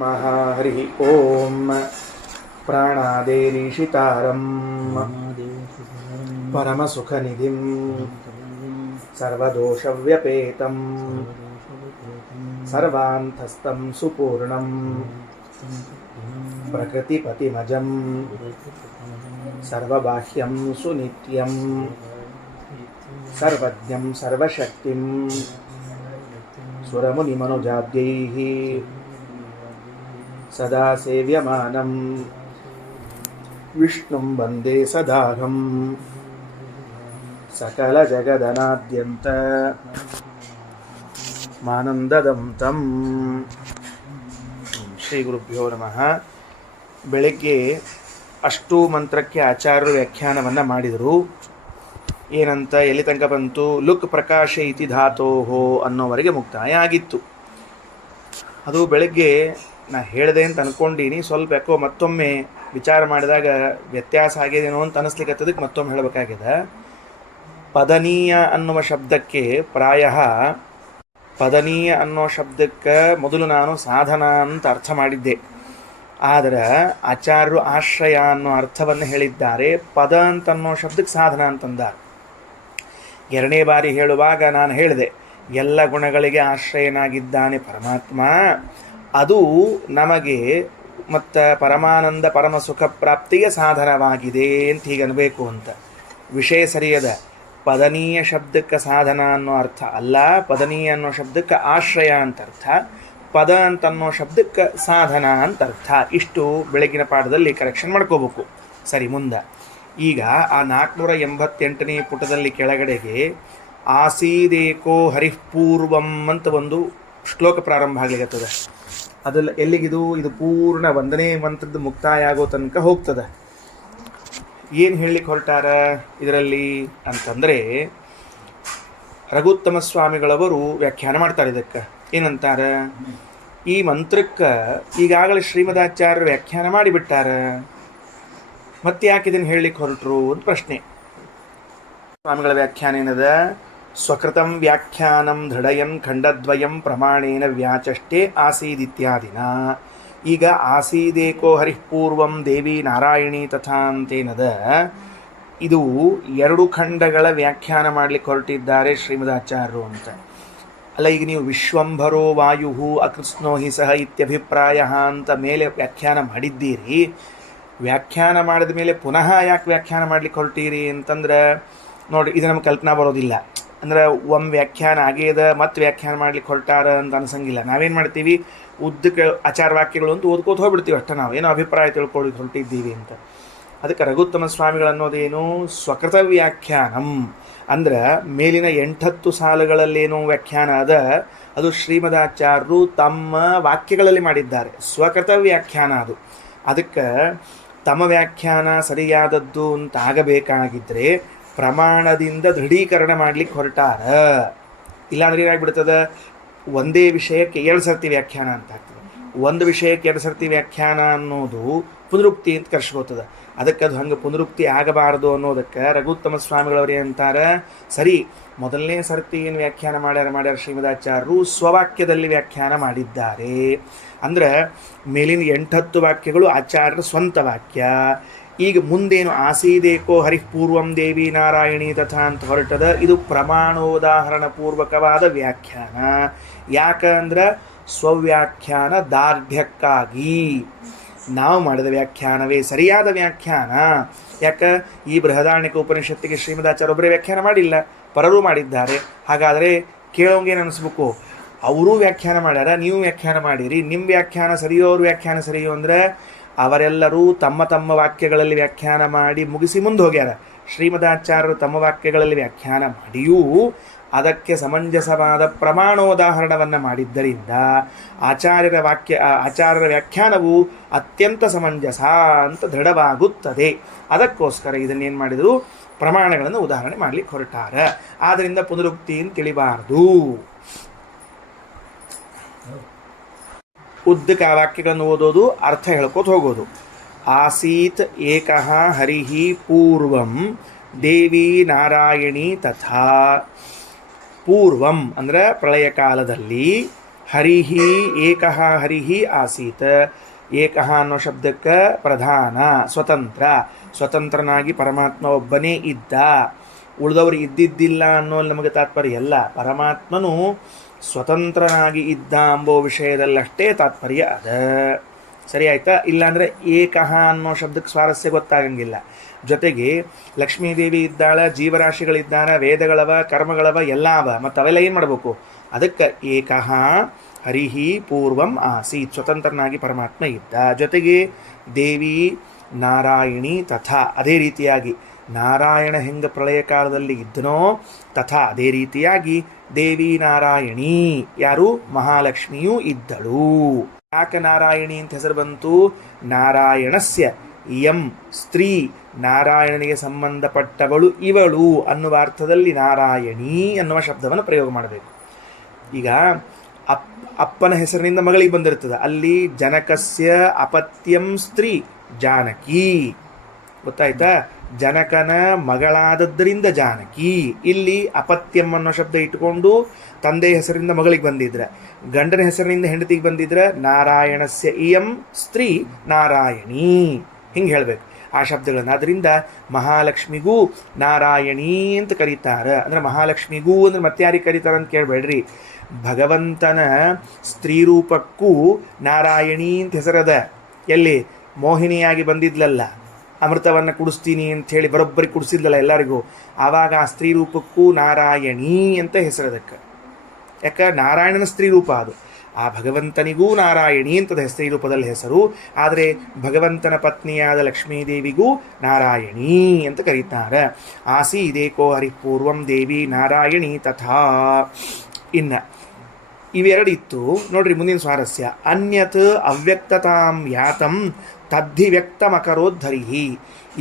ಹರಿ ಓಂ ಪ್ರಾಣಾದೇರೀಶಿತಾರಂ ಪರಮಸುಖನಿಧಿಂ ಸರ್ವದೋಷವ್ಯಪೇತಂ ಸರ್ವಾಂತಸ್ಥಂ ಸುಪೂರ್ಣಂ ಪ್ರಕೃತಿಪತಿಮಜಂ ಸರ್ವಬಾಹ್ಯಂ ಸುನಿತ್ಯಂ ಸರ್ವಜ್ಞಂ ಸರ್ವಶಕ್ತಿಂ ಸುರಮುನಿಮನುಜಾದ್ಯೈಃ ಸದಾ ಸೇವ್ಯಮಾನಂ ವಿಷ್ಣುಂ ವಂದೇ ಸದಾಹಂ ಸಕಲ ಜಗದನಾದ್ಯಂತ ಮಾನಂದದಂ ತಂ. ಶ್ರೀ ಗುರುಭ್ಯೋ ನಮಃ. ಬೆಳಗ್ಗೆ ಅಷ್ಟು ಮಂತ್ರಕ್ಕೆ ಆಚಾರ್ಯರು ವ್ಯಾಖ್ಯಾನವನ್ನು ಮಾಡಿದರು. ಏನಂತ ಎಲ್ಲಿ ತನಕ ಬಂತು? ಲುಕ್ ಪ್ರಕಾಶ ಇತಿ ಧಾತೋಹೋ ಅನ್ನೋವರೆಗೆ ಮುಕ್ತಾಯ ಆಗಿತ್ತು. ಅದು ಬೆಳಗ್ಗೆ ನಾ ಹೇಳಿದೆ ಅಂತ ಅಂದ್ಕೊಂಡೀನಿ. ಸ್ವಲ್ಪ ಯಾಕೋ ಮತ್ತೊಮ್ಮೆ ವಿಚಾರ ಮಾಡಿದಾಗ ವ್ಯತ್ಯಾಸ ಆಗಿದೇನೋ ಅಂತ ಅನ್ನಿಸ್ಲಿಕ್ಕತ್ತದಕ್ಕೆ ಮತ್ತೊಮ್ಮೆ ಹೇಳಬೇಕಾಗಿದೆ. ಪದನೀಯ ಅನ್ನುವ ಶಬ್ದಕ್ಕೆ ಪದನೀಯ ಅನ್ನೋ ಶಬ್ದಕ್ಕೆ ಮೊದಲು ನಾನು ಸಾಧನ ಅಂತ ಅರ್ಥ ಮಾಡಿದ್ದೆ. ಆದರೆ ಆಚಾರ್ಯರು ಆಶ್ರಯ ಅನ್ನೋ ಅರ್ಥವನ್ನು ಹೇಳಿದ್ದಾರೆ. ಪದ ಅಂತನ್ನೋ ಶಬ್ದಕ್ಕೆ ಸಾಧನ ಅಂತಂದಾರೆ. ಎರಡನೇ ಬಾರಿ ಹೇಳುವಾಗ ನಾನು ಹೇಳಿದೆ, ಎಲ್ಲ ಗುಣಗಳಿಗೆ ಆಶ್ರಯನಾಗಿದ್ದಾನೆ ಪರಮಾತ್ಮ. ಅದು ನಮಗೆ ಮತ್ತು ಪರಮಾನಂದ ಪರಮ ಸುಖ ಪ್ರಾಪ್ತಿಗೆ ಸಾಧನವಾಗಿದೆ ಅಂತ ಹೀಗೆ ಅನ್ಬೇಕು ಅಂತ. ವಿಷಯ ಸರಿಯದ. ಪದನೀಯ ಶಬ್ದಕ್ಕೆ ಸಾಧನ ಅನ್ನೋ ಅರ್ಥ ಅಲ್ಲ, ಪದನೀಯ ಅನ್ನೋ ಶಬ್ದಕ್ಕೆ ಆಶ್ರಯ ಅಂತ ಅರ್ಥ, ಪದ ಅಂತನ್ನೋ ಶಬ್ದಕ್ಕೆ ಸಾಧನ ಅಂತ ಅರ್ಥ. ಇಷ್ಟು ಬೆಳಗಿನ ಪಾಠದಲ್ಲಿ ಕರೆಕ್ಷನ್ ಮಾಡ್ಕೋಬೇಕು. ಸರಿ, ಮುಂದೆ ಈಗ ಆ 488ನೇ ಪುಟದಲ್ಲಿ ಕೆಳಗಡೆಗೆ ಆಸೀದೇಕೋ ಹರಿಃಪೂರ್ವಂ ಅಂತ ಒಂದು ಶ್ಲೋಕ ಪ್ರಾರಂಭ ಆಗ್ಲಿಕ್ಕತ್ತದೆ. ಅದಲ್ಲ ಎಲ್ಲಿಗಿದು? ಇದು ಪೂರ್ಣ 1ನೇ ಮಂತ್ರದ ಮುಕ್ತಾಯ ಆಗೋ ತನಕ ಹೋಗ್ತದೆ. ಏನು ಹೇಳಲಿಕ್ಕೆ ಹೊರಟಾರ ಇದರಲ್ಲಿ ಅಂತಂದರೆ, ರಘುತ್ತಮ ಸ್ವಾಮಿಗಳವರು ವ್ಯಾಖ್ಯಾನ ಮಾಡ್ತಾರೆ ಇದಕ್ಕೆ. ಏನಂತಾರೆ? ಈ ಮಂತ್ರಕ್ಕೆ ಈಗಾಗಲೇ ಶ್ರೀಮದಾಚಾರ್ಯರು ವ್ಯಾಖ್ಯಾನ ಮಾಡಿಬಿಟ್ಟಾರ, ಮತ್ತೆ ಯಾಕೆ ಇದನ್ನು ಹೇಳಲಿಕ್ಕೆ ಹೊರಟರು ಅಂತ ಪ್ರಶ್ನೆ. ಸ್ವಾಮಿಗಳ ವ್ಯಾಖ್ಯಾನ ಏನದ? ಸ್ವಕೃತಂ ವ್ಯಾಖ್ಯಾನಂ ದೃಢಯನ್ ಖಂಡದ್ವಯಂ ಪ್ರಮಾಣೇನ ವ್ಯಾಚಷ್ಟೇ ಆಸೀದಿತ್ಯಾದಿನ. ಈಗ ಆಸೀದೇಕೋ ಹರಿಃಪೂರ್ವಂ ದೇವಿ ನಾರಾಯಣಿ ತಥಾ ಅಂತೇನದ, ಇದು 2 ಖಂಡಗಳ ವ್ಯಾಖ್ಯಾನ ಮಾಡಲಿಕ್ಕೆ ಹೊರಟಿದ್ದಾರೆ ಶ್ರೀಮದಾಚಾರ್ಯರು ಅಂತ. ಅಲ್ಲ, ಈಗ ನೀವು ವಿಶ್ವಂಭರೋ ವಾಯು ಅಕೃತ್ಸ್ನೋ ಹಿ ಸಹ ಇತ್ಯಭಿಪ್ರಾಯ ಅಂತ ಮೇಲೆ ವ್ಯಾಖ್ಯಾನ ಮಾಡಿದ್ದೀರಿ. ವ್ಯಾಖ್ಯಾನ ಮಾಡಿದ ಮೇಲೆ ಪುನಃ ಯಾಕೆ ವ್ಯಾಖ್ಯಾನ ಮಾಡ್ಲಿಕ್ಕೆ ಹೊರಟೀರಿ ಅಂತಂದ್ರೆ, ನೋಡಿ, ಇದು ನಮ್ಗೆ ಕಲ್ಪನಾ ಬರೋದಿಲ್ಲ. ಅಂದ್ರೆ ಒಮ್ಮೆ ವ್ಯಾಖ್ಯಾನ ಆಗೇದ ಮತ್ತೆ ವ್ಯಾಖ್ಯಾನ ಮಾಡ್ಲಿಕ್ಕೆ ಹೊರಟಾರ ಅಂತ ಅನ್ಸಂಗಿಲ್ಲ. ನಾವೇನು ಮಾಡ್ತೀವಿ? ಉದ್ದಕ್ಕೆ ಆಚಾರ ವಾಕ್ಯಗಳು ಅಂತ ಓದ್ಕೋತ ಹೋಗ್ಬಿಡ್ತೀವಿ ಅಷ್ಟೇ. ನಾವು ಏನೋ ಅಭಿಪ್ರಾಯ ತಿಳ್ಕೊಳ್ಳಿಕ್ಕೆ ಹೊರಟಿದ್ದೀವಿ ಅಂತ. ಅದಕ್ಕೆ ರಘುತ್ತಮ ಸ್ವಾಮಿಗಳು ಅನ್ನೋದೇನು? ಸ್ವಕೃತ ವ್ಯಾಖ್ಯಾನಂ ಅಂದ್ರೆ ಮೇಲಿನ 8 ಸಾಲುಗಳಲ್ಲೇನೋ ವ್ಯಾಖ್ಯಾನ ಅದ, ಅದು ಶ್ರೀಮದಾಚಾರ್ಯರು ತಮ್ಮ ವಾಕ್ಯಗಳಲ್ಲಿ ಮಾಡಿದ್ದಾರೆ. ಸ್ವಕೃತ ವ್ಯಾಖ್ಯಾನ ಅದು. ಅದಕ್ಕೆ ತಮ್ಮ ವ್ಯಾಖ್ಯಾನ ಸರಿಯಾದದ್ದು ಅಂತ ಆಗಬೇಕಾಗಿದ್ದರೆ ಪ್ರಮಾಣದಿಂದ ದೃಢೀಕರಣ ಮಾಡ್ಲಿಕ್ಕೆ ಹೊರಟಾರ. ಇಲ್ಲಾಂದ್ರೆ ಏನಾಗ್ಬಿಡ್ತದೆ? ಒಂದೇ ವಿಷಯಕ್ಕೆ 2 ಸರ್ತಿ ವ್ಯಾಖ್ಯಾನ ಅಂತ ಆಗ್ತದೆ. ಒಂದು ವಿಷಯಕ್ಕೆ 2 ಸರ್ತಿ ವ್ಯಾಖ್ಯಾನ ಅನ್ನೋದು ಪುನರುಕ್ತಿ ಅಂತ ಕರ್ಸ್ಕೋತದೆ. ಅದಕ್ಕೆ ಅದು ಹಂಗೆ ಪುನರುಕ್ತಿ ಆಗಬಾರ್ದು ಅನ್ನೋದಕ್ಕೆ ರಘುತ್ತಮ ಸ್ವಾಮಿಗಳವ್ರು ಏನಂತಾರೆ, ಸರಿ, ಮೊದಲನೇ ಸರ್ತಿ ಏನು ವ್ಯಾಖ್ಯಾನ ಮಾಡ್ಯಾರ ಶ್ರೀಮದಾಚಾರ್ಯರು ಸ್ವವಾಕ್ಯದಲ್ಲಿ ವ್ಯಾಖ್ಯಾನ ಮಾಡಿದ್ದಾರೆ. ಅಂದ್ರೆ ಮೇಲಿನ 8 ವಾಕ್ಯಗಳು ಆಚಾರ್ಯರ ಸ್ವಂತ ವಾಕ್ಯ. ಈಗ ಮುಂದೇನು ಆಸೀದೇಕೋ ಹರಿಃಪೂರ್ವಂ ದೇವಿ ನಾರಾಯಣಿ ತಥಾ ಅಂತ ಹೊರಟದ, ಇದು ಪ್ರಮಾಣೋದಾಹರಣ ಪೂರ್ವಕವಾದ ವ್ಯಾಖ್ಯಾನ. ಯಾಕಂದ್ರೆ ಸ್ವವ್ಯಾಖ್ಯಾನ ದಾರ್ಢ್ಯಕ್ಕಾಗಿ ನಾವು ಮಾಡಿದ ವ್ಯಾಖ್ಯಾನವೇ ಸರಿಯಾದ ವ್ಯಾಖ್ಯಾನ. ಯಾಕೆ? ಈ ಬೃಹದಾರಣ್ಯಕ ಉಪನಿಷತ್ತಿಗೆ ಶ್ರೀಮದಾಚಾರ್ಯ ಒಬ್ಬರೇ ವ್ಯಾಖ್ಯಾನ ಮಾಡಿಲ್ಲ, ಪರರೂ ಮಾಡಿದ್ದಾರೆ. ಹಾಗಾದರೆ ಕೇಳೋಂಗೇನು ಅನಿಸ್ಬೇಕು? ಅವರೂ ವ್ಯಾಖ್ಯಾನ ಮಾಡ್ಯಾರ, ನೀವು ವ್ಯಾಖ್ಯಾನ ಮಾಡಿರಿ, ನಿಮ್ಮ ವ್ಯಾಖ್ಯಾನ ಸರಿಯೋ ಅವ್ರ ವ್ಯಾಖ್ಯಾನ ಸರಿಯೋ ಅಂದರೆ ಅವರೆಲ್ಲರೂ ತಮ್ಮ ತಮ್ಮ ವಾಕ್ಯಗಳಲ್ಲಿ ವ್ಯಾಖ್ಯಾನ ಮಾಡಿ ಮುಗಿಸಿ ಮುಂದೆ ಹೋಗ್ಯಾರ. ಶ್ರೀಮದಾಚಾರ್ಯರು ತಮ್ಮ ವಾಕ್ಯಗಳಲ್ಲಿ ವ್ಯಾಖ್ಯಾನ ಮಾಡಿಯೂ ಅದಕ್ಕೆ ಸಮಂಜಸವಾದ ಪ್ರಮಾಣೋದಾಹರಣವನ್ನು ಮಾಡಿದ್ದರಿಂದ ಆಚಾರ್ಯರ ವ್ಯಾಖ್ಯಾನವು ಅತ್ಯಂತ ಸಮಂಜಸ ಅಂತ ದೃಢವಾಗುತ್ತದೆ. ಅದಕ್ಕೋಸ್ಕರ ಇದನ್ನೇನು ಮಾಡಿದರು? ಪ್ರಮಾಣಗಳನ್ನು ಉದಾಹರಣೆ ಮಾಡಲಿಕ್ಕೆ ಹೊರಟಾರ. ಆದ್ದರಿಂದ ಪುನರುಕ್ತಿ ಅಂತ ತಿಳಿಬಾರ್ದು. ಉದ್ದಕ್ಕೆ ಆ ವಾಕ್ಯಗಳನ್ನು ಓದೋದು, ಅರ್ಥ ಹೇಳ್ಕೋತ ಹೋಗೋದು. ಆಸೀತ್ ಏಕಃ ಹರಿಹಿ ಪೂರ್ವಂ ದೇವಿ ನಾರಾಯಣಿ ತಥಾ. ಪೂರ್ವಂ ಅಂದರೆ ಪ್ರಳಯ ಕಾಲದಲ್ಲಿ ಹರಿಹಿ ಏಕಃ ಹರಿಹಿ ಆಸೀತ್. ಏಕಃ ಅನ್ನೋ ಶಬ್ದಕ್ಕೆ ಪ್ರಧಾನ ಸ್ವತಂತ್ರನಾಗಿ ಪರಮಾತ್ಮ ಒಬ್ಬನೇ ಇದ್ದ, ಉಳಿದವರು ಇದ್ದಿದ್ದಿಲ್ಲ ಅನ್ನೋ ನಮಗೆ ತಾತ್ಪರ್ಯ ಅಲ್ಲ. ಪರಮಾತ್ಮನು ಸ್ವತಂತ್ರನಾಗಿ ಇದ್ದ ಎಂಬೋ ವಿಷಯದಲ್ಲಷ್ಟೇ ತಾತ್ಪರ್ಯ ಅದ. ಸರಿ ಆಯ್ತಾ? ಇಲ್ಲಾಂದರೆ ಏಕಃ ಅನ್ನೋ ಶಬ್ದಕ್ಕೆ ಸ್ವಾರಸ್ಯ ಗೊತ್ತಾಗಂಗಿಲ್ಲ. ಜೊತೆಗೆ ಲಕ್ಷ್ಮೀದೇವಿ ಇದ್ದಾಳ, ಜೀವರಾಶಿಗಳಿದ್ದಾನ, ವೇದಗಳವ, ಕರ್ಮಗಳವ, ಎಲ್ಲ ಅವ. ಮತ್ತು ಅವೆಲ್ಲ ಏನು ಮಾಡಬೇಕು? ಅದಕ್ಕೆ ಏಕಃ ಹರಿಹಿ ಪೂರ್ವಂ ಆಸೀತ್, ಸ್ವತಂತ್ರನಾಗಿ ಪರಮಾತ್ಮ ಇದ್ದ. ಜೊತೆಗೆ ದೇವಿ ನಾರಾಯಣಿ ತಥಾ, ಅದೇ ರೀತಿಯಾಗಿ ನಾರಾಯಣ ಹೆಂಗೆ ಪ್ರಳಯ ಕಾಲದಲ್ಲಿ ಇದ್ದನೋ ತಥಾ ಅದೇ ರೀತಿಯಾಗಿ ದೇವಿ ನಾರಾಯಣಿ, ಯಾರು? ಮಹಾಲಕ್ಷ್ಮಿಯೂ ಇದ್ದಳು. ಯಾಕೆ ನಾರಾಯಣಿ ಅಂತ ಹೆಸರು ಬಂತು? ನಾರಾಯಣಸ್ಯ ಯಂ ಸ್ತ್ರೀ, ನಾರಾಯಣನಿಗೆ ಸಂಬಂಧಪಟ್ಟವಳು ಇವಳು ಅನ್ನುವ ಅರ್ಥದಲ್ಲಿ ನಾರಾಯಣಿ ಅನ್ನುವ ಶಬ್ದವನ್ನು ಪ್ರಯೋಗ ಮಾಡಬೇಕು. ಈಗ ಅಪ್ಪನ ಹೆಸರಿನಿಂದ ಮಗಳಿಗೆ ಬಂದಿರ್ತದೆ. ಅಲ್ಲಿ ಜನಕಸ್ಯ ಅಪತ್ಯಂ ಸ್ತ್ರೀ ಜಾನಕಿ, ಗೊತ್ತಾಯ್ತಾ? ಜನಕನ ಮಗಳಾದದ್ದರಿಂದ ಜಾನಕಿ. ಇಲ್ಲಿ ಅಪತ್ಯಂ ಅನ್ನೋ ಶಬ್ದ ಇಟ್ಟುಕೊಂಡು ತಂದೆಯ ಹೆಸರಿಂದ ಮಗಳಿಗೆ ಬಂದಿದ್ರೆ, ಗಂಡನ ಹೆಸರಿನಿಂದ ಹೆಂಡತಿಗೆ ಬಂದಿದ್ರೆ ನಾರಾಯಣಸ್ಯ ಇಯಂ ಸ್ತ್ರೀ ನಾರಾಯಣಿ, ಹಿಂಗೆ ಹೇಳಬೇಕು ಆ ಶಬ್ದಗಳನ್ನು. ಆದ್ದರಿಂದ ಮಹಾಲಕ್ಷ್ಮಿಗೂ ನಾರಾಯಣಿ ಅಂತ ಕರೀತಾರೆ. ಅಂದರೆ ಮಹಾಲಕ್ಷ್ಮಿಗೂ ಅಂದ್ರೆ ಮತ್ತೆ ಯಾರಿಗೆ ಕರೀತಾರೆ ಅಂತ ಕೇಳಬೇಡ್ರಿ. ಭಗವಂತನ ಸ್ತ್ರೀ ರೂಪಕ್ಕೂ ನಾರಾಯಣಿ ಅಂತ ಹೆಸರದ. ಎಲ್ಲಿ? ಮೋಹಿನಿಯಾಗಿ ಬಂದಿದ್ಲಲ್ಲ, ಅಮೃತವನ್ನು ಕುಡಿಸ್ತೀನಿ ಅಂಥೇಳಿ ಬರೋಬ್ಬರಿ ಕುಡಿಸಿದ್ಲಲ್ಲ ಎಲ್ಲರಿಗೂ, ಆವಾಗ ಆ ಸ್ತ್ರೀ ರೂಪಕ್ಕೂ ನಾರಾಯಣಿ ಅಂತ ಹೆಸರದಕ್ಕೆ. ಯಾಕೆ? ನಾರಾಯಣನ ಸ್ತ್ರೀ ರೂಪ ಅದು. ಆ ಭಗವಂತನಿಗೂ ನಾರಾಯಣಿ ಅಂತದ ಸ್ತ್ರೀ ರೂಪದಲ್ಲಿ ಹೆಸರು. ಆದರೆ ಭಗವಂತನ ಪತ್ನಿಯಾದ ಲಕ್ಷ್ಮೀದೇವಿಗೂ ನಾರಾಯಣಿ ಅಂತ ಕರೀತಾರೆ. ಆಸೀದೇಕೋ ಹರಿಪೂರ್ವಂ ದೇವಿ ನಾರಾಯಣಿ ತಥಾ. ಇನ್ನು ಇವೆರಡು ಇತ್ತು ನೋಡ್ರಿ. ಮುಂದಿನ ಸ್ವಾರಸ್ಯ, ಅನ್ಯತ್ ಅವ್ಯಕ್ತತಾಂ ಯಾತಂ ತದ್ಧಿ ವ್ಯಕ್ತಮಕರೋದ್ಧರಿಹಿ.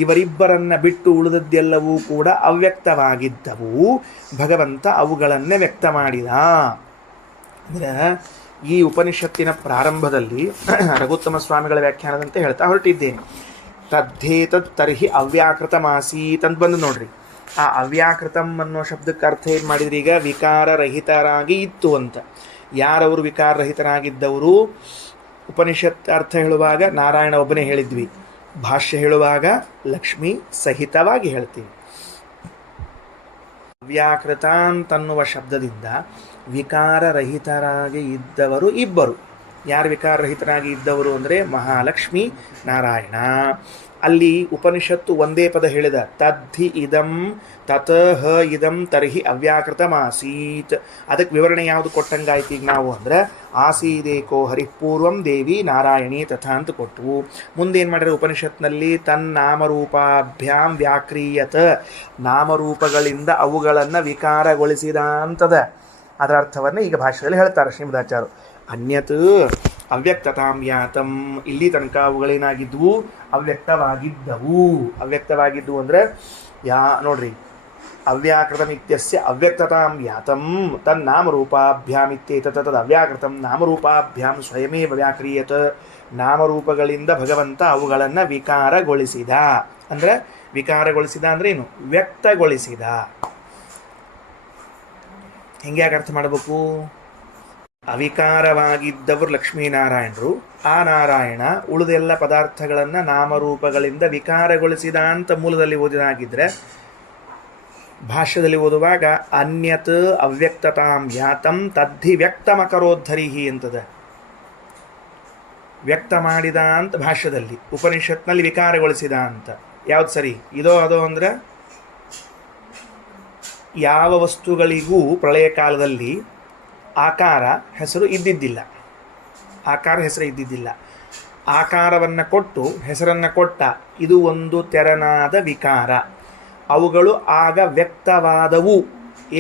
ಇವರಿಬ್ಬರನ್ನ ಬಿಟ್ಟು ಉಳಿದದ್ದೆಲ್ಲವೂ ಕೂಡ ಅವ್ಯಕ್ತವಾಗಿದ್ದವು, ಭಗವಂತ ಅವುಗಳನ್ನೇ ವ್ಯಕ್ತ ಮಾಡಿದ. ಅಂದರೆ ಈ ಉಪನಿಷತ್ತಿನ ಪ್ರಾರಂಭದಲ್ಲಿ ರಘುತ್ತಮ ಸ್ವಾಮಿಗಳ ವ್ಯಾಖ್ಯಾನದಂತೆ ಹೇಳ್ತಾ ಹೊರಟಿದ್ದೇನೆ. ತದ್ದೇತತ್ ತರ್ಹಿ ಅವ್ಯಾಕೃತಮಾಸೀತ್ ಅಂತ ಬಂದು ನೋಡ್ರಿ. ಆ ಅವ್ಯಾಕೃತಂ ಅನ್ನೋ ಶಬ್ದಕ್ಕೆ ಅರ್ಥ ಏನು ಮಾಡಿದ್ರಿ? ಈಗ ವಿಕಾರರಹಿತರಾಗಿ ಇತ್ತು ಅಂತ. ಯಾರವರು ವಿಕಾರರಹಿತರಾಗಿದ್ದವರು? ಉಪನಿಷತ್ ಅರ್ಥ ಹೇಳುವಾಗ ನಾರಾಯಣ ಒಬ್ಬನೇ ಹೇಳಿದ್ವಿ, ಭಾಷ್ಯ ಹೇಳುವಾಗ ಲಕ್ಷ್ಮಿ ಸಹಿತವಾಗಿ ಹೇಳ್ತೀವಿ. ಅವ್ಯಾಕೃತ ಅಂತನ್ನುವ ಶಬ್ದದಿಂದ ವಿಕಾರರಹಿತರಾಗಿ ಇದ್ದವರು ಇಬ್ಬರು. ಯಾರು ವಿಕಾರರಹಿತರಾಗಿ ಇದ್ದವರು ಅಂದರೆ ಮಹಾಲಕ್ಷ್ಮಿ, ನಾರಾಯಣ. ಅಲ್ಲಿ ಉಪನಿಷತ್ತು ಒಂದೇ ಪದ ಹೇಳಿದ, ತದ್ಧಿ ಇದಂ ತತಃ ಇದಂ ತರ್ಹಿ ಅವ್ಯಾಕೃತಮಾಸೀತ್. ಅದಕ್ಕೆ ವಿವರಣೆ ಯಾವುದು ಕೊಟ್ಟಂಗಾಯ್ತು ಈಗ ನಾವು ಅಂದರೆ ಆಸೀದೇಕೋ ಹರಿಪೂರ್ವಂ ದೇವಿ ನಾರಾಯಣಿ ತಥಾ ಅಂತ ಕೊಟ್ಟವು. ಮುಂದೇನು ಮಾಡಿದ್ರೆ ಉಪನಿಷತ್ನಲ್ಲಿ ತನ್ನಾಮರೂಪಾಭ್ಯಾಂ ವ್ಯಾಕ್ರಿಯತ, ನಾಮರೂಪಗಳಿಂದ ಅವುಗಳನ್ನು ವಿಕಾರಗೊಳಿಸಿದ ಅಂತದ. ಅದರ ಅರ್ಥವನ್ನು ಈಗ ಭಾಷೆಯಲ್ಲಿ ಹೇಳ್ತಾರೆ ಶ್ರೀಮದಾಚಾರ್ಯರು. ಅನ್ಯತ್ ಅವ್ಯಕ್ತತಾಂ ಯಾತಂ, ಇಲ್ಲಿ ತನಕ ಅವುಗಳೇನಾಗಿದ್ವು? ಅವ್ಯಕ್ತವಾಗಿದ್ದವು. ಅವ್ಯಕ್ತವಾಗಿದ್ದವು ಅಂದರೆ ನೋಡ್ರಿ, ಅವ್ಯಾಕೃತಮಿತ್ಯಸ್ಯ ಅವ್ಯಕ್ತತಾಂ ಯಾತಂ ತನ್ನಾಮರೂಪಾಭ್ಯಾಮಿತ್ಯೇತತ್ ತದ್ ಅವ್ಯಾಕೃತಂ ನಾಮರೂಪಾಭ್ಯಾಂ ಸ್ವಯಮೇವ ವ್ಯಾಕ್ರಿಯತ. ನಾಮರೂಪಗಳಿಂದ ಭಗವಂತ ಅವುಗಳನ್ನು ವಿಕಾರಗೊಳಿಸಿದ. ಅಂದರೆ ವಿಕಾರಗೊಳಿಸಿದ ಅಂದರೆ ಏನು? ವ್ಯಕ್ತಗೊಳಿಸಿದ. ಹೆಂಗೆ ಯಾಕೆ ಅರ್ಥ ಮಾಡಬೇಕು? ಅವಿಕಾರವಾಗಿದ್ದವರು ಲಕ್ಷ್ಮೀನಾರಾಯಣರು, ಆ ನಾರಾಯಣ ಉಳಿದೆಲ್ಲ ಪದಾರ್ಥಗಳನ್ನು ನಾಮರೂಪಗಳಿಂದ ವಿಕಾರಗೊಳಿಸಿದ ಅಂತ ಮೂಲದಲ್ಲಿ ಓದಿದಾಗಿದ್ದರೆ, ಭಾಷ್ಯದಲ್ಲಿ ಓದುವಾಗ ಅನ್ಯತ್ ಅವ್ಯಕ್ತತಾಂ ಯಾತಂ ತದ್ಧಿ ವ್ಯಕ್ತಮಕರೋದ್ಧರಿಹಿ ಅಂತದ. ವ್ಯಕ್ತ ಮಾಡಿದ ಅಂತ ಭಾಷ್ಯದಲ್ಲಿ, ಉಪನಿಷತ್ನಲ್ಲಿ ವಿಕಾರಗೊಳಿಸಿದ ಅಂತ. ಯಾವ್ದು ಸರಿ? ಇದೋ ಅದೋ ಅಂದರೆ ಯಾವ ವಸ್ತುಗಳಿಗೂ ಪ್ರಳಯ ಕಾಲದಲ್ಲಿ ಆಕಾರ ಹೆಸರು ಇದ್ದಿದ್ದಿಲ್ಲ. ಆಕಾರ ಹೆಸರು ಇದ್ದಿದ್ದಿಲ್ಲ. ಆಕಾರವನ್ನು ಕೊಟ್ಟು ಹೆಸರನ್ನು ಕೊಟ್ಟ. ಇದು ಒಂದು ತೆರನಾದ ವಿಕಾರ. ಅವುಗಳು ಆಗ ವ್ಯಕ್ತವಾದವು.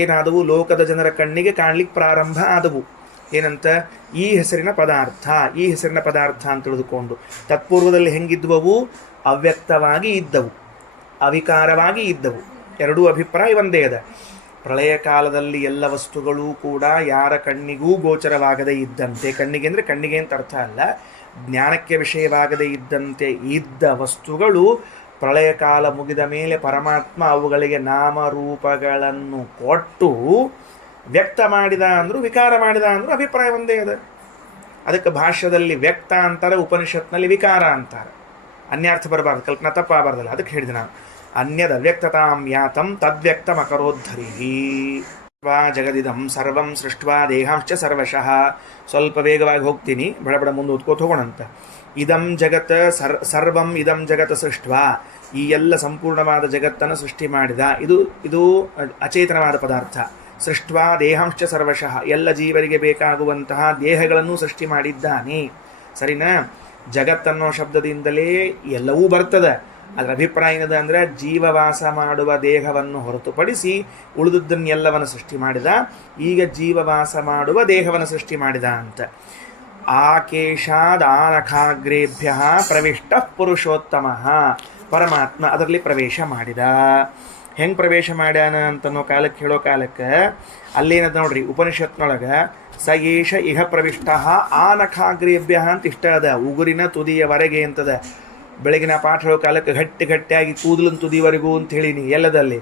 ಏನಾದವು? ಲೋಕದ ಜನರ ಕಣ್ಣಿಗೆ ಕಾಣಲಿಕ್ಕೆ ಪ್ರಾರಂಭ ಆದವು. ಏನಂತ? ಈ ಹೆಸರಿನ ಪದಾರ್ಥ, ಈ ಹೆಸರಿನ ಪದಾರ್ಥ ಅಂತ ತಿಳಿದುಕೊಂಡು. ತತ್ಪೂರ್ವದಲ್ಲಿ ಹೆಂಗಿದ್ವವು? ಅವ್ಯಕ್ತವಾಗಿ ಇದ್ದವು, ಅವಿಕಾರವಾಗಿ ಇದ್ದವು. ಎರಡೂ ಅಭಿಪ್ರಾಯ ಒಂದೇ ಅದ. ಪ್ರಳಯ ಕಾಲದಲ್ಲಿ ಎಲ್ಲ ವಸ್ತುಗಳೂ ಕೂಡ ಯಾರ ಕಣ್ಣಿಗೂ ಗೋಚರವಾಗದೇ ಇದ್ದಂತೆ, ಕಣ್ಣಿಗೆ ಅಂದರೆ ಕಣ್ಣಿಗೆ ಅಂತ ಅರ್ಥ ಅಲ್ಲ, ಜ್ಞಾನಕ್ಕೆ ವಿಷಯವಾಗದೇ ಇದ್ದಂತೆ ಇದ್ದ ವಸ್ತುಗಳು ಪ್ರಳಯ ಕಾಲ ಮುಗಿದ ಮೇಲೆ ಪರಮಾತ್ಮ ಅವುಗಳಿಗೆ ನಾಮರೂಪಗಳನ್ನು ಕೊಟ್ಟು ವ್ಯಕ್ತ ಮಾಡಿದ ಅಂದರೂ ವಿಕಾರ ಮಾಡಿದ ಅಂದರೂ ಅಭಿಪ್ರಾಯ ಒಂದೇ ಅದ. ಅದಕ್ಕೆ ಭಾಷ್ಯದಲ್ಲಿ ವ್ಯಕ್ತ ಅಂತಾರೆ, ಉಪನಿಷತ್ನಲ್ಲಿ ವಿಕಾರ ಅಂತಾರೆ. ಅನ್ಯಾರ್ಥ ಬರಬಾರ್ದು, ಕಲ್ಪನಾ ತಪ್ಪಾಗಬಾರ್ದಲ್ಲ. ಅದಕ್ಕೆ ಹೇಳಿದೆ ನಾನು, ಅನ್ಯದ ಅವ್ಯಕ್ತತಾಂ ಯಾತಂ ತದ್ವ್ಯಕ್ತಂ ಅಕರೋದ್ಧರಿಹಿ ಜಗದಿದಂ ಸರ್ವಂ ಸೃಷ್ಟ್ವಾ ದೇಹಾಂಶ್ಚ ಸರ್ವಶಃ. ಸ್ವಲ್ಪ ವೇಗವಾಗಿ ಹೋಗ್ತೀನಿ, ಬಡ ಮುಂದೆ ಓದ್ಕೋತ ಹೋಗೋಣಂತ. ಇದಂ ಜಗತ್ ಸರ್ವಂ ಇದಂ ಜಗತ್ ಸೃಷ್ಟ್ವಾ, ಈ ಎಲ್ಲ ಸಂಪೂರ್ಣವಾದ ಜಗತ್ತನ್ನು ಸೃಷ್ಟಿ ಮಾಡಿದ. ಇದು ಅಚೇತನವಾದ ಪದಾರ್ಥ. ಸೃಷ್ಟ್ವಾ ದೇಹಾಂಶ್ಚ ಸರ್ವಶಃ, ಎಲ್ಲ ಜೀವರಿಗೆ ಬೇಕಾಗುವಂತಹ ದೇಹಗಳನ್ನು ಸೃಷ್ಟಿ ಮಾಡಿದ್ದಾನೆ. ಸರಿನಾ? ಜಗತ್ತನ್ನೋ ಶಬ್ದದಿಂದಲೇ ಎಲ್ಲವೂ ಬರ್ತದೆ. ಅದರ ಅಭಿಪ್ರಾಯ ಏನದ ಅಂದರೆ, ಜೀವವಾಸ ಮಾಡುವ ದೇಹವನ್ನು ಹೊರತುಪಡಿಸಿ ಉಳಿದುದನ್ನೆಲ್ಲವನ್ನು ಸೃಷ್ಟಿ ಮಾಡಿದ. ಈಗ ಜೀವವಾಸ ಮಾಡುವ ದೇಹವನ್ನು ಸೃಷ್ಟಿ ಮಾಡಿದ ಅಂತ. ಆಕೇಶಾದಾನಖಾಗ್ರೇಭ್ಯ ಪ್ರವಿಷ್ಟ ಪುರುಷೋತ್ತಮ, ಪರಮಾತ್ಮ ಅದರಲ್ಲಿ ಪ್ರವೇಶ ಮಾಡಿದ. ಹೆಂಗೆ ಪ್ರವೇಶ ಮಾಡ್ಯಾನ ಅಂತನೋ ಕಾಲಕ್ಕೆ ಹೇಳೋ ಕಾಲಕ್ಕೆ ಅಲ್ಲೇನದ ನೋಡ್ರಿ, ಉಪನಿಷತ್ನೊಳಗೆ ಸ ಏಷ ಇಹ ಪ್ರವಿಷ್ಟ ಆನಖಾಗ್ರೇಭ್ಯ ಅಂತ ಇಷ್ಟ ಅದ, ಉಗುರಿನ ತುದಿಯವರೆಗೆ ಅಂತದ. ಬೆಳಗಿನ ಪಾಠ ಹೇಳೋ ಕಾಲಕ್ಕೆ ಗಟ್ಟಿಯಾಗಿ ಕೂದಲಿನ ತುದಿವರೆಗೂ ಅಂತ ಹೇಳಿನಿ. ಎಲ್ಲದಲ್ಲಿ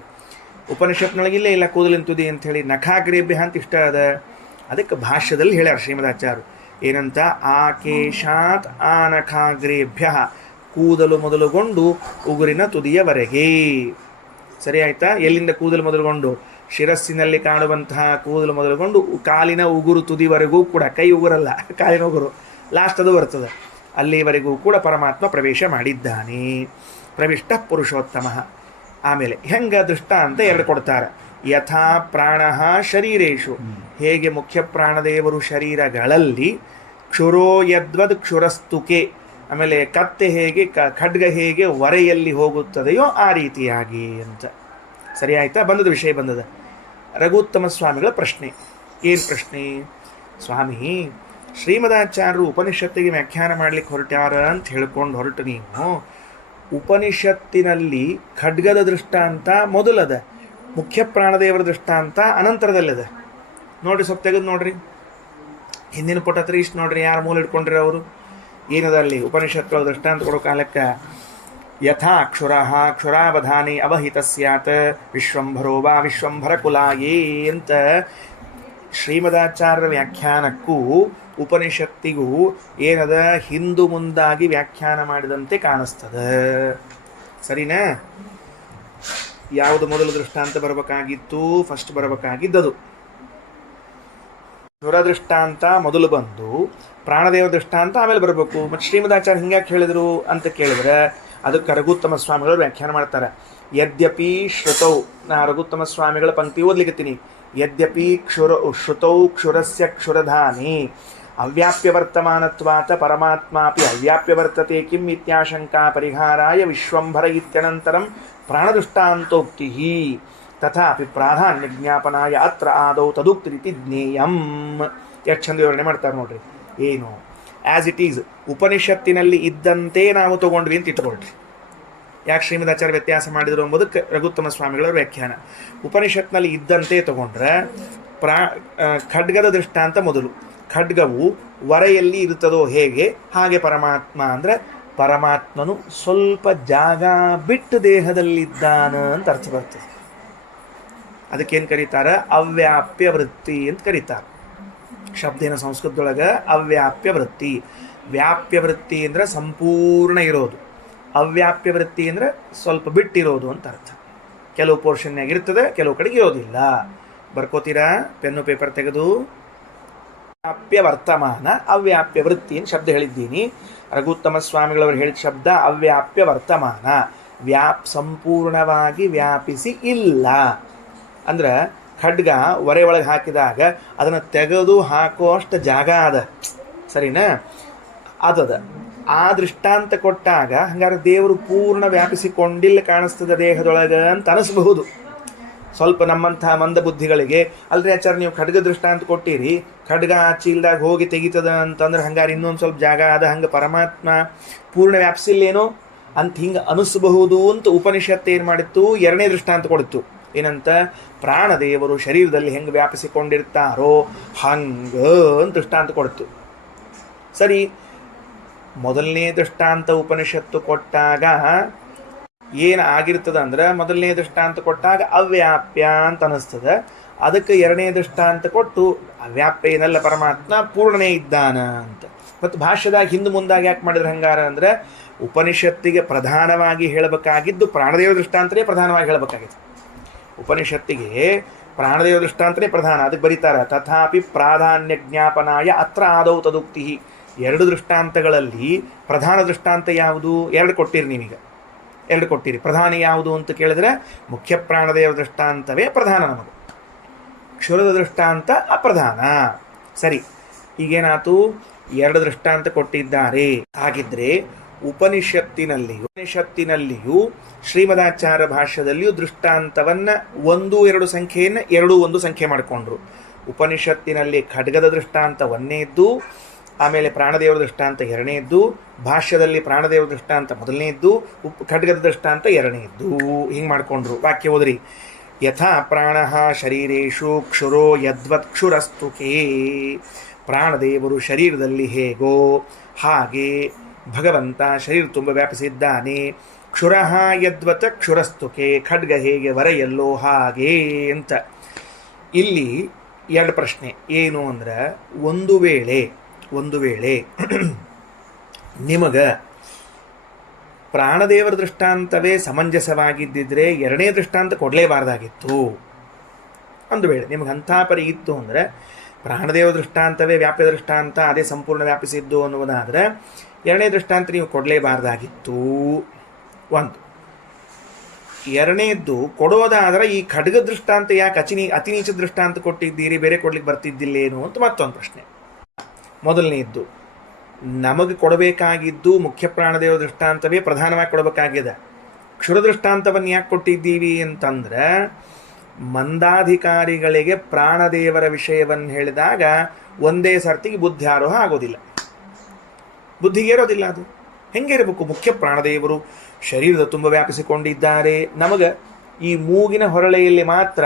ಉಪನಿಷತ್ನೊಳಗಿಲ್ಲೇ ಇಲ್ಲ ಕೂದಲಿನ ತುದಿ ಅಂಥೇಳಿ. ನಖಾಗ್ರೇಭ್ಯ ಅಂತ ಇಷ್ಟ ಅದ. ಅದಕ್ಕೆ ಭಾಷ್ಯದಲ್ಲಿ ಹೇಳ್ಯಾರ ಶ್ರೀಮದಾಚಾರ್ಯರು ಏನಂತ, ಆಕೇಶಾತ್ ಆನಖಾಗ್ರೇಭ್ಯ, ಕೂದಲು ಮೊದಲುಗೊಂಡು ಉಗುರಿನ ತುದಿಯವರೆಗೆ. ಸರಿ ಆಯ್ತಾ? ಎಲ್ಲಿಂದ ಕೂದಲು ಮೊದಲುಗೊಂಡು? ಶಿರಸ್ಸಿನಲ್ಲಿ ಕಾಣುವಂತಹ ಕೂದಲು ಮೊದಲುಗೊಂಡು ಕಾಲಿನ ಉಗುರು ತುದಿವರೆಗೂ ಕೂಡ, ಕೈ ಉಗುರಲ್ಲ, ಕಾಲಿನ ಉಗುರು ಲಾಸ್ಟ್ ಅದು ಬರ್ತದೆ, ಅಲ್ಲಿವರೆಗೂ ಕೂಡ ಪರಮಾತ್ಮ ಪ್ರವೇಶ ಮಾಡಿದ್ದಾನೆ. ಪ್ರವಿಷ್ಟ ಪುರುಷೋತ್ತಮ. ಆಮೇಲೆ ಹೆಂಗ ದೃಷ್ಟ ಅಂತ ಎರಡು ಕೊಡ್ತಾರೆ. ಯಥಾ ಪ್ರಾಣ ಶರೀರೇಶು, ಹೇಗೆ ಮುಖ್ಯ ಪ್ರಾಣದೇವರು ಶರೀರಗಳಲ್ಲಿ, ಕ್ಷುರೋ ಯದ್ವದ್ ಕ್ಷುರಸ್ತುಕೆ, ಆಮೇಲೆ ಕತ್ತೆ ಹೇಗೆ ಖಡ್ಗ ಹೇಗೆ ಹೊರೆಯಲ್ಲಿ ಹೋಗುತ್ತದೆಯೋ ಆ ರೀತಿಯಾಗಿ ಅಂತ. ಸರಿ ಆಯ್ತಾ? ಬಂದದ ವಿಷಯ ಬಂದದ. ರಘುತ್ತಮ ಸ್ವಾಮಿಗಳ ಪ್ರಶ್ನೆ. ಏನು ಪ್ರಶ್ನೆ? ಸ್ವಾಮಿ, ಶ್ರೀಮದಾಚಾರ್ಯರು ಉಪನಿಷತ್ತಿಗೆ ವ್ಯಾಖ್ಯಾನ ಮಾಡ್ಲಿಕ್ಕೆ ಹೊರಟ್ಯಾರ ಅಂತ ಹೇಳ್ಕೊಂಡು ಹೊರಟು ನೀವು, ಉಪನಿಷತ್ತಿನಲ್ಲಿ ಖಡ್ಗದ ದೃಷ್ಟಾಂತ ಮೊದಲದ, ಮುಖ್ಯ ಪ್ರಾಣದೇವರ ದೃಷ್ಟಾಂತ ಅನಂತರದಲ್ಲದ. ನೋಡ್ರಿ, ಸ್ವಲ್ಪ ತೆಗೆದು ನೋಡ್ರಿ, ಹಿಂದಿನ ಪುಟ ಹತ್ರ ಇಷ್ಟು ನೋಡ್ರಿ, ಯಾರು ಮೂಲ ಇಟ್ಕೊಂಡ್ರಿ ಅವರು. ಏನದ ಅಲ್ಲಿ ಉಪನಿಷತ್ಗಳ ದೃಷ್ಟಾಂತ ಕೊಡೋ ಕಾಲಕ್ಕೆ, ಯಥಾ ಕ್ಷುರ ಕ್ಷುರಾವಧಾನಿ ಅವಹಿತ ಸ್ಯಾತ್ ವಿಶ್ವಂಭರೋ ವಾ ವಿಶ್ವಂಭರ ಕುಲಾಯೇ ಅಂತ ಶ್ರೀಮದಾಚಾರ್ಯ ವ್ಯಾಖ್ಯಾನಕ್ಕೂ ಉಪನಿಷತ್ತಿಗೂ ಏನದ ಹಿಂದು ಮುಂದಾಗಿ ವ್ಯಾಖ್ಯಾನ ಮಾಡಿದಂತೆ ಕಾಣಿಸ್ತದೆ. ಸರಿನಾ? ಯಾವುದು ಮೊದಲು ದೃಷ್ಟಾಂತ ಬರಬೇಕಾಗಿತ್ತು? ಫಸ್ಟ್ ಬರಬೇಕಾಗಿದ್ದದು ಕ್ಷುರ ದೃಷ್ಟಾಂತ ಮೊದಲು ಬಂದು ಪ್ರಾಣದೇವ ದೃಷ್ಟಾಂತ ಆಮೇಲೆ ಬರಬೇಕು. ಮತ್ತು ಶ್ರೀಮದಾಚಾರ್ಯ ಹಿಂಗ್ಯಾಕೆ ಹೇಳಿದರು ಅಂತ ಕೇಳಿದ್ರೆ, ಅದಕ್ಕೆ ರಘುತ್ತಮ ಸ್ವಾಮಿಗಳು ವ್ಯಾಖ್ಯಾನ ಮಾಡ್ತಾರೆ. ಯದ್ಯಪಿ ಶ್ರುತೌ, ನಾ ರಘುತ್ತಮ ಸ್ವಾಮಿಗಳ ಪಂಕ್ತಿ ಓದ್ಲಿಕ್ಕತ್ತೀನಿ. ಯದ್ಯಪಿ ಶ್ರುತೌ ಕ್ಷುರಸ್ಯ ಕ್ಷುರಧಾನಿ ಅವ್ಯಾಪ್ಯ ವರ್ತಮಾನತ್ವಾತ ಪರಮಾತ್ಮಾಪಿ ಅವ್ಯಾಪ್ಯ ವರ್ತತೆ ಕಿಂ ಇತ್ಯಾಶಂಕಾ ಪರಿಹಾರಾಯ ವಿಶ್ವಂಭರ ಇತ್ಯನಂತರಂ ಪ್ರಾಣದೃಷ್ಟಾಂತೋಕ್ತಿ ತಥಾಪಿ ಪ್ರಾಧಾನ್ಯ ಜ್ಞಾಪನಾಯ ಅತ್ರ ಆದೌ ತದುಕ್ತಿ ಜ್ಞೇಯಂ. ಎಷ್ಟು ಚಂದ ವಿವರಣೆ ಮಾಡ್ತಾರೆ ನೋಡ್ರಿ. ಏನು? ಆ್ಯಸ್ ಇಟ್ ಈಸ್ ಉಪನಿಷತ್ತಿನಲ್ಲಿ ಇದ್ದಂತೆ ನಾವು ತೊಗೊಂಡ್ವಿ ಅಂತ ಇಟ್ಕೊಳ್ರಿ. ಯಾಕೆ ಶ್ರೀಮದಾಚಾರ್ಯ ವ್ಯತ್ಯಾಸ ಮಾಡಿದರು ಎಂಬುದಕ್ಕೆ ರಘುತ್ತಮ ಸ್ವಾಮಿಗಳ ವ್ಯಾಖ್ಯಾನ. ಉಪನಿಷತ್ನಲ್ಲಿ ಇದ್ದಂತೆ ತಗೊಂಡ್ರೆ ಖಡ್ಗದ ದೃಷ್ಟಾಂತ ಮೊದಲು. ಖಡ್ಗವು ಹೊರೆಯಲ್ಲಿ ಇರುತ್ತದೋ ಹೇಗೆ ಹಾಗೆ ಪರಮಾತ್ಮ ಅಂದರೆ ಪರಮಾತ್ಮನು ಸ್ವಲ್ಪ ಜಾಗ ಬಿಟ್ಟು ದೇಹದಲ್ಲಿದ್ದಾನ ಅಂತ ಅರ್ಥ ಬರ್ತದೆ. ಅದಕ್ಕೇನು ಕರೀತಾರೆ? ಅವ್ಯಾಪ್ಯ ವೃತ್ತಿ ಅಂತ ಕರೀತಾರೆ. ಶಬ್ದೇನ ಸಂಸ್ಕೃತದೊಳಗೆ ಅವ್ಯಾಪ್ಯ ವೃತ್ತಿ. ವ್ಯಾಪ್ಯ ವೃತ್ತಿ ಅಂದರೆ ಸಂಪೂರ್ಣ ಇರೋದು, ಅವ್ಯಾಪ್ಯ ವೃತ್ತಿ ಅಂದರೆ ಸ್ವಲ್ಪ ಬಿಟ್ಟಿರೋದು ಅಂತ ಅರ್ಥ. ಕೆಲವು ಪೋರ್ಷನ್ನಾಗ ಇರ್ತದೆ, ಕೆಲವು ಕಡೆಗೆ ಇರೋದಿಲ್ಲ. ಬರ್ಕೋತೀರಾ? ಪೆನ್ನು ಪೇಪರ್ ತೆಗೆದು. ವ್ಯಾಪ್ಯ ವರ್ತಮಾನ, ಅವ್ಯಾಪ್ಯ ವೃತ್ತಿ ಅಂತ ಶಬ್ದ ಹೇಳಿದ್ದೀನಿ. ರಘುತ್ತಮ ಸ್ವಾಮಿಗಳವರು ಹೇಳಿದ ಶಬ್ದ ಅವ್ಯಾಪ್ಯ ವರ್ತಮಾನ. ಸಂಪೂರ್ಣವಾಗಿ ವ್ಯಾಪಿಸಿ ಇಲ್ಲ ಅಂದ್ರೆ ಖಡ್ಗ ಒರೆ ಒಳಗೆ ಹಾಕಿದಾಗ ಅದನ್ನು ತೆಗೆದು ಹಾಕೋ ಅಷ್ಟು ಜಾಗ ಅದ. ಸರಿನಾ? ಅದದ. ಆ ದೃಷ್ಟಾಂತ ಕೊಟ್ಟಾಗ ಹಂಗಾರೆ ದೇವರು ಪೂರ್ಣ ವ್ಯಾಪಿಸಿಕೊಂಡಿಲ್ಲ ಕಾಣಿಸ್ತದೆ ದೇಹದೊಳಗೆ ಅಂತ ಅನಿಸ್ಬಹುದು ಸ್ವಲ್ಪ ನಮ್ಮಂತಹ ಮಂದ ಬುದ್ಧಿಗಳಿಗೆ. ಅಲ್ರಿ ಆಚಾರ್ಯ, ನೀವು ಖಡ್ಗ ದೃಷ್ಟಾಂತ ಕೊಟ್ಟಿರಿ, ಖಡ್ಗ ಚೀಲ್ದಾಗ ಹೋಗಿ ತೆಗಿತದ ಅಂತಂದ್ರೆ ಹಂಗಾರೆ ಇನ್ನೊಂದು ಸ್ವಲ್ಪ ಜಾಗ ಅದ, ಹಂಗೆ ಪರಮಾತ್ಮ ಪೂರ್ಣ ವ್ಯಾಪಿಸಿಲ್ಲೇನೋ ಅಂತ ಹಿಂಗೆ ಅನಿಸಬಹುದು ಅಂತ ಉಪನಿಷತ್ತು ಏನು ಮಾಡಿತ್ತು? ಎರಡನೇ ದೃಷ್ಟಾಂತ ಕೊಡ್ತು. ಏನಂತ? ಪ್ರಾಣದೇವರು ಶರೀರದಲ್ಲಿ ಹೆಂಗೆ ವ್ಯಾಪಿಸಿಕೊಂಡಿರ್ತಾರೋ ಹಂಗ ಅಂತ ದೃಷ್ಟಾಂತ ಕೊಡ್ತು. ಸರಿ, ಮೊದಲನೇ ದೃಷ್ಟಾಂತ ಉಪನಿಷತ್ತು ಕೊಟ್ಟಾಗ ಏನು ಆಗಿರ್ತದೆ ಅಂದ್ರೆ, ಮೊದಲನೇ ದೃಷ್ಟಾಂತ ಕೊಟ್ಟಾಗ ಅವ್ಯಾಪ್ಯ ಅಂತ ಅನಿಸ್ತದೆ. ಅದಕ್ಕೆ ಎರಡನೇ ದೃಷ್ಟಾಂತ ಕೊಟ್ಟು ವ್ಯಾಪ್ಯನಲ್ಲ ಪರಮಾತ್ಮ ಪೂರ್ಣನೇ ಇದ್ದಾನ ಅಂತ. ಮತ್ತು ಭಾಷ್ಯದಾಗ ಹಿಂದೆ ಮುಂದಾಗಿ ಯಾಕೆ ಮಾಡಿದ್ರೆ ಹಂಗಾರ ಅಂದರೆ ಉಪನಿಷತ್ತಿಗೆ ಪ್ರಧಾನವಾಗಿ ಹೇಳಬೇಕಾಗಿದ್ದು ಪ್ರಾಣದೇವ ದೃಷ್ಟಾಂತನೇ ಪ್ರಧಾನವಾಗಿ ಹೇಳಬೇಕಾಗಿತ್ತು. ಉಪನಿಷತ್ತಿಗೆ ಪ್ರಾಣದೇವ ದೃಷ್ಟಾಂತನೇ ಪ್ರಧಾನ. ಅದಕ್ಕೆ ಬರೀತಾರೆ ತಥಾಪಿ ಪ್ರಾಧಾನ್ಯ ಜ್ಞಾಪನಾಯ ಅತ್ರ ಆದೌ ತದುಕ್ತಿ. ಎರಡು ದೃಷ್ಟಾಂತಗಳಲ್ಲಿ ಪ್ರಧಾನ ದೃಷ್ಟಾಂತ ಯಾವುದು? ಎರಡು ಕೊಟ್ಟಿರಿ ನೀವೀಗ, ಎರಡು ಕೊಟ್ಟಿರಿ. ಪ್ರಧಾನ ಯಾವುದು ಅಂತ ಕೇಳಿದ್ರೆ ಮುಖ್ಯ ಪ್ರಾಣದೇವ ದೃಷ್ಟಾಂತವೇ ಪ್ರಧಾನ, ನಮಗೆ ಕ್ಷುರದ ದೃಷ್ಟಾಂತ ಅಪ್ರಧಾನ. ಸರಿ, ಈಗೇನಾಯ್ತು? ಎರಡು ದೃಷ್ಟಾಂತ ಕೊಟ್ಟಿದ್ದಾರೆ. ಹಾಗಿದ್ರೆ ಉಪನಿಷತ್ತಿನಲ್ಲಿಯೂ ಶ್ರೀಮದಾಚಾರ್ಯ ಭಾಷ್ಯದಲ್ಲಿಯೂ ದೃಷ್ಟಾಂತವನ್ನ 1 2 ಸಂಖ್ಯೆಯನ್ನು 2 1 ಸಂಖ್ಯೆ ಮಾಡಿಕೊಂಡ್ರು. ಉಪನಿಷತ್ತಿನಲ್ಲಿ ಖಡ್ಗದ ದೃಷ್ಟಾಂತ ಒಂದನೇದ್ದು, ಆಮೇಲೆ ಪ್ರಾಣದೇವರ ದೃಷ್ಟಾಂತ ಎರಡನೇದ್ದು, ಭಾಷ್ಯದಲ್ಲಿ ಪ್ರಾಣದೇವರ ದೃಷ್ಟಾಂತ ಮೊದಲನೇದ್ದು, ಖಡ್ಗದ ದೃಷ್ಟಾಂತ ಎರಡನೇದ್ದು. ಹಿಂಗೆ ಮಾಡಿಕೊಂಡ್ರು. ವಾಕ್ಯ ಓದ್ರಿ. ಯಥಾ ಪ್ರಾಣ ಶರೀರೇಶು ಕ್ಷುರೋ ಯದ್ವತ್ ಕ್ಷುರಸ್ತುಕೇ. ಪ್ರಾಣದೇವರು ಶರೀರದಲ್ಲಿ ಹೇಗೋ ಹಾಗೆ ಭಗವಂತ ಶರೀರ ತುಂಬ ವ್ಯಾಪಿಸಿದ್ದಾನೆ. ಕ್ಷುರಃ ಯದ್ವತ್ ಕ್ಷುರಸ್ತುಕೆ. ಖಡ್ಗ ಹೇಗೆ ವರೆಯಲ್ಲೋ ಹಾಗೆ ಅಂತ. ಇಲ್ಲಿ ಎರಡು ಪ್ರಶ್ನೆ ಏನು ಅಂದ್ರೆ, ಒಂದು ವೇಳೆ ನಿಮಗೆ ಪ್ರಾಣದೇವರ ದೃಷ್ಟಾಂತವೇ ಸಮಂಜಸವಾಗಿದ್ದಿದ್ರೆ ಎರಡನೇ ದೃಷ್ಟಾಂತ ಕೊಡಲೇಬಾರ್ದಾಗಿತ್ತು. ಒಂದು ವೇಳೆ ನಿಮಗೆ ಅಂಥ ಪರಿ ಇತ್ತು ಅಂದರೆ ಪ್ರಾಣದೇವ ದೃಷ್ಟಾಂತವೇ ವ್ಯಾಪ್ಯ ದೃಷ್ಟಾಂತ, ಅದೇ ಸಂಪೂರ್ಣ ವ್ಯಾಪಿಸಿದ್ದು ಅನ್ನುವುದಾದರೆ ಎರಡನೇ ದೃಷ್ಟಾಂತ ನೀವು ಕೊಡಲೇಬಾರ್ದಾಗಿತ್ತು. ಒಂದು. ಎರಡನೇದ್ದು ಕೊಡೋದಾದರೆ ಈ ಖಡ್ಗ ದೃಷ್ಟಾಂತ ಯಾಕೆ ಅತಿ ನೀಚ ದೃಷ್ಟಾಂತ ಕೊಟ್ಟಿದ್ದೀರಿ, ಬೇರೆ ಕೊಡ್ಲಿಕ್ಕೆ ಬರ್ತಿದ್ದಿಲ್ಲೇನು ಅಂತ ಮತ್ತೊಂದು ಪ್ರಶ್ನೆ. ಮೊದಲನೇದ್ದು, ನಮಗೆ ಕೊಡಬೇಕಾಗಿದ್ದು ಮುಖ್ಯ ಪ್ರಾಣದೇವ ದೃಷ್ಟಾಂತವೇ ಪ್ರಧಾನವಾಗಿ ಕೊಡಬೇಕಾಗಿದೆ. ಕ್ಷುರ ದೃಷ್ಟಾಂತವನ್ನು ಯಾಕೆ ಕೊಟ್ಟಿದ್ದೀವಿ ಅಂತಂದ್ರೆ, ಮಂದಾಧಿಕಾರಿಗಳಿಗೆ ಪ್ರಾಣದೇವರ ವಿಷಯವನ್ನು ಹೇಳಿದಾಗ ಒಂದೇ ಸರ್ತಿಗೆ ಬುದ್ಧಾರೋಹ ಆಗೋದಿಲ್ಲ, ಬುದ್ಧಿಗೆ ಇರೋದಿಲ್ಲ. ಅದು ಹೆಂಗೆ ಇರಬೇಕು? ಮುಖ್ಯ ಪ್ರಾಣದೇವರು ಶರೀರದ ತುಂಬ ವ್ಯಾಪಿಸಿಕೊಂಡಿದ್ದಾರೆ. ನಮಗೆ ಈ ಮೂಗಿನ ಹೊರಳೆಯಲ್ಲಿ ಮಾತ್ರ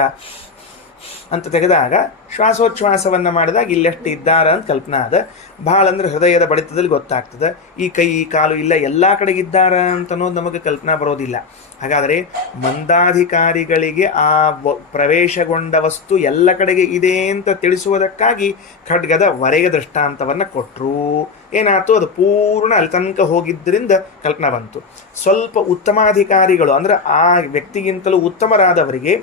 ಅಂತ ತೆಗೆದಾಗ ಶ್ವಾಸೋಚ್ಛ್ವಾಸವನ್ನು ಮಾಡಿದಾಗ ಇಲ್ಲೆಷ್ಟು ಇದ್ದಾರೆ ಅಂತ ಕಲ್ಪನಾ ಅದ. ಭಾಳ ಅಂದರೆ ಹೃದಯದ ಬಡಿತದಲ್ಲಿ ಗೊತ್ತಾಗ್ತದೆ. ಈ ಕೈ ಈ ಕಾಲು ಇಲ್ಲ ಎಲ್ಲ ಕಡೆಗಿದ್ದಾರ ಅಂತ ಅನ್ನೋದು ನಮಗೆ ಕಲ್ಪನಾ ಬರೋದಿಲ್ಲ. ಹಾಗಾದರೆ ಮಂದಾಧಿಕಾರಿಗಳಿಗೆ ಆ ಪ್ರವೇಶಗೊಂಡ ವಸ್ತು ಎಲ್ಲ ಕಡೆಗೆ ಇದೆ ಅಂತ ತಿಳಿಸುವುದಕ್ಕಾಗಿ ಖಡ್ಗದ ವರೆಯ ದೃಷ್ಟಾಂತವನ್ನು ಕೊಟ್ಟರು. ಏನಾಯ್ತು? ಅದು ಪೂರ್ಣ ಅಲ್ಲಿ ತನಕ ಹೋಗಿದ್ದರಿಂದ ಕಲ್ಪನಾ ಬಂತು. ಸ್ವಲ್ಪ ಉತ್ತಮಾಧಿಕಾರಿಗಳು ಅಂದರೆ ಆ ವ್ಯಕ್ತಿಗಿಂತಲೂ ಉತ್ತಮರಾದವರಿಗೆ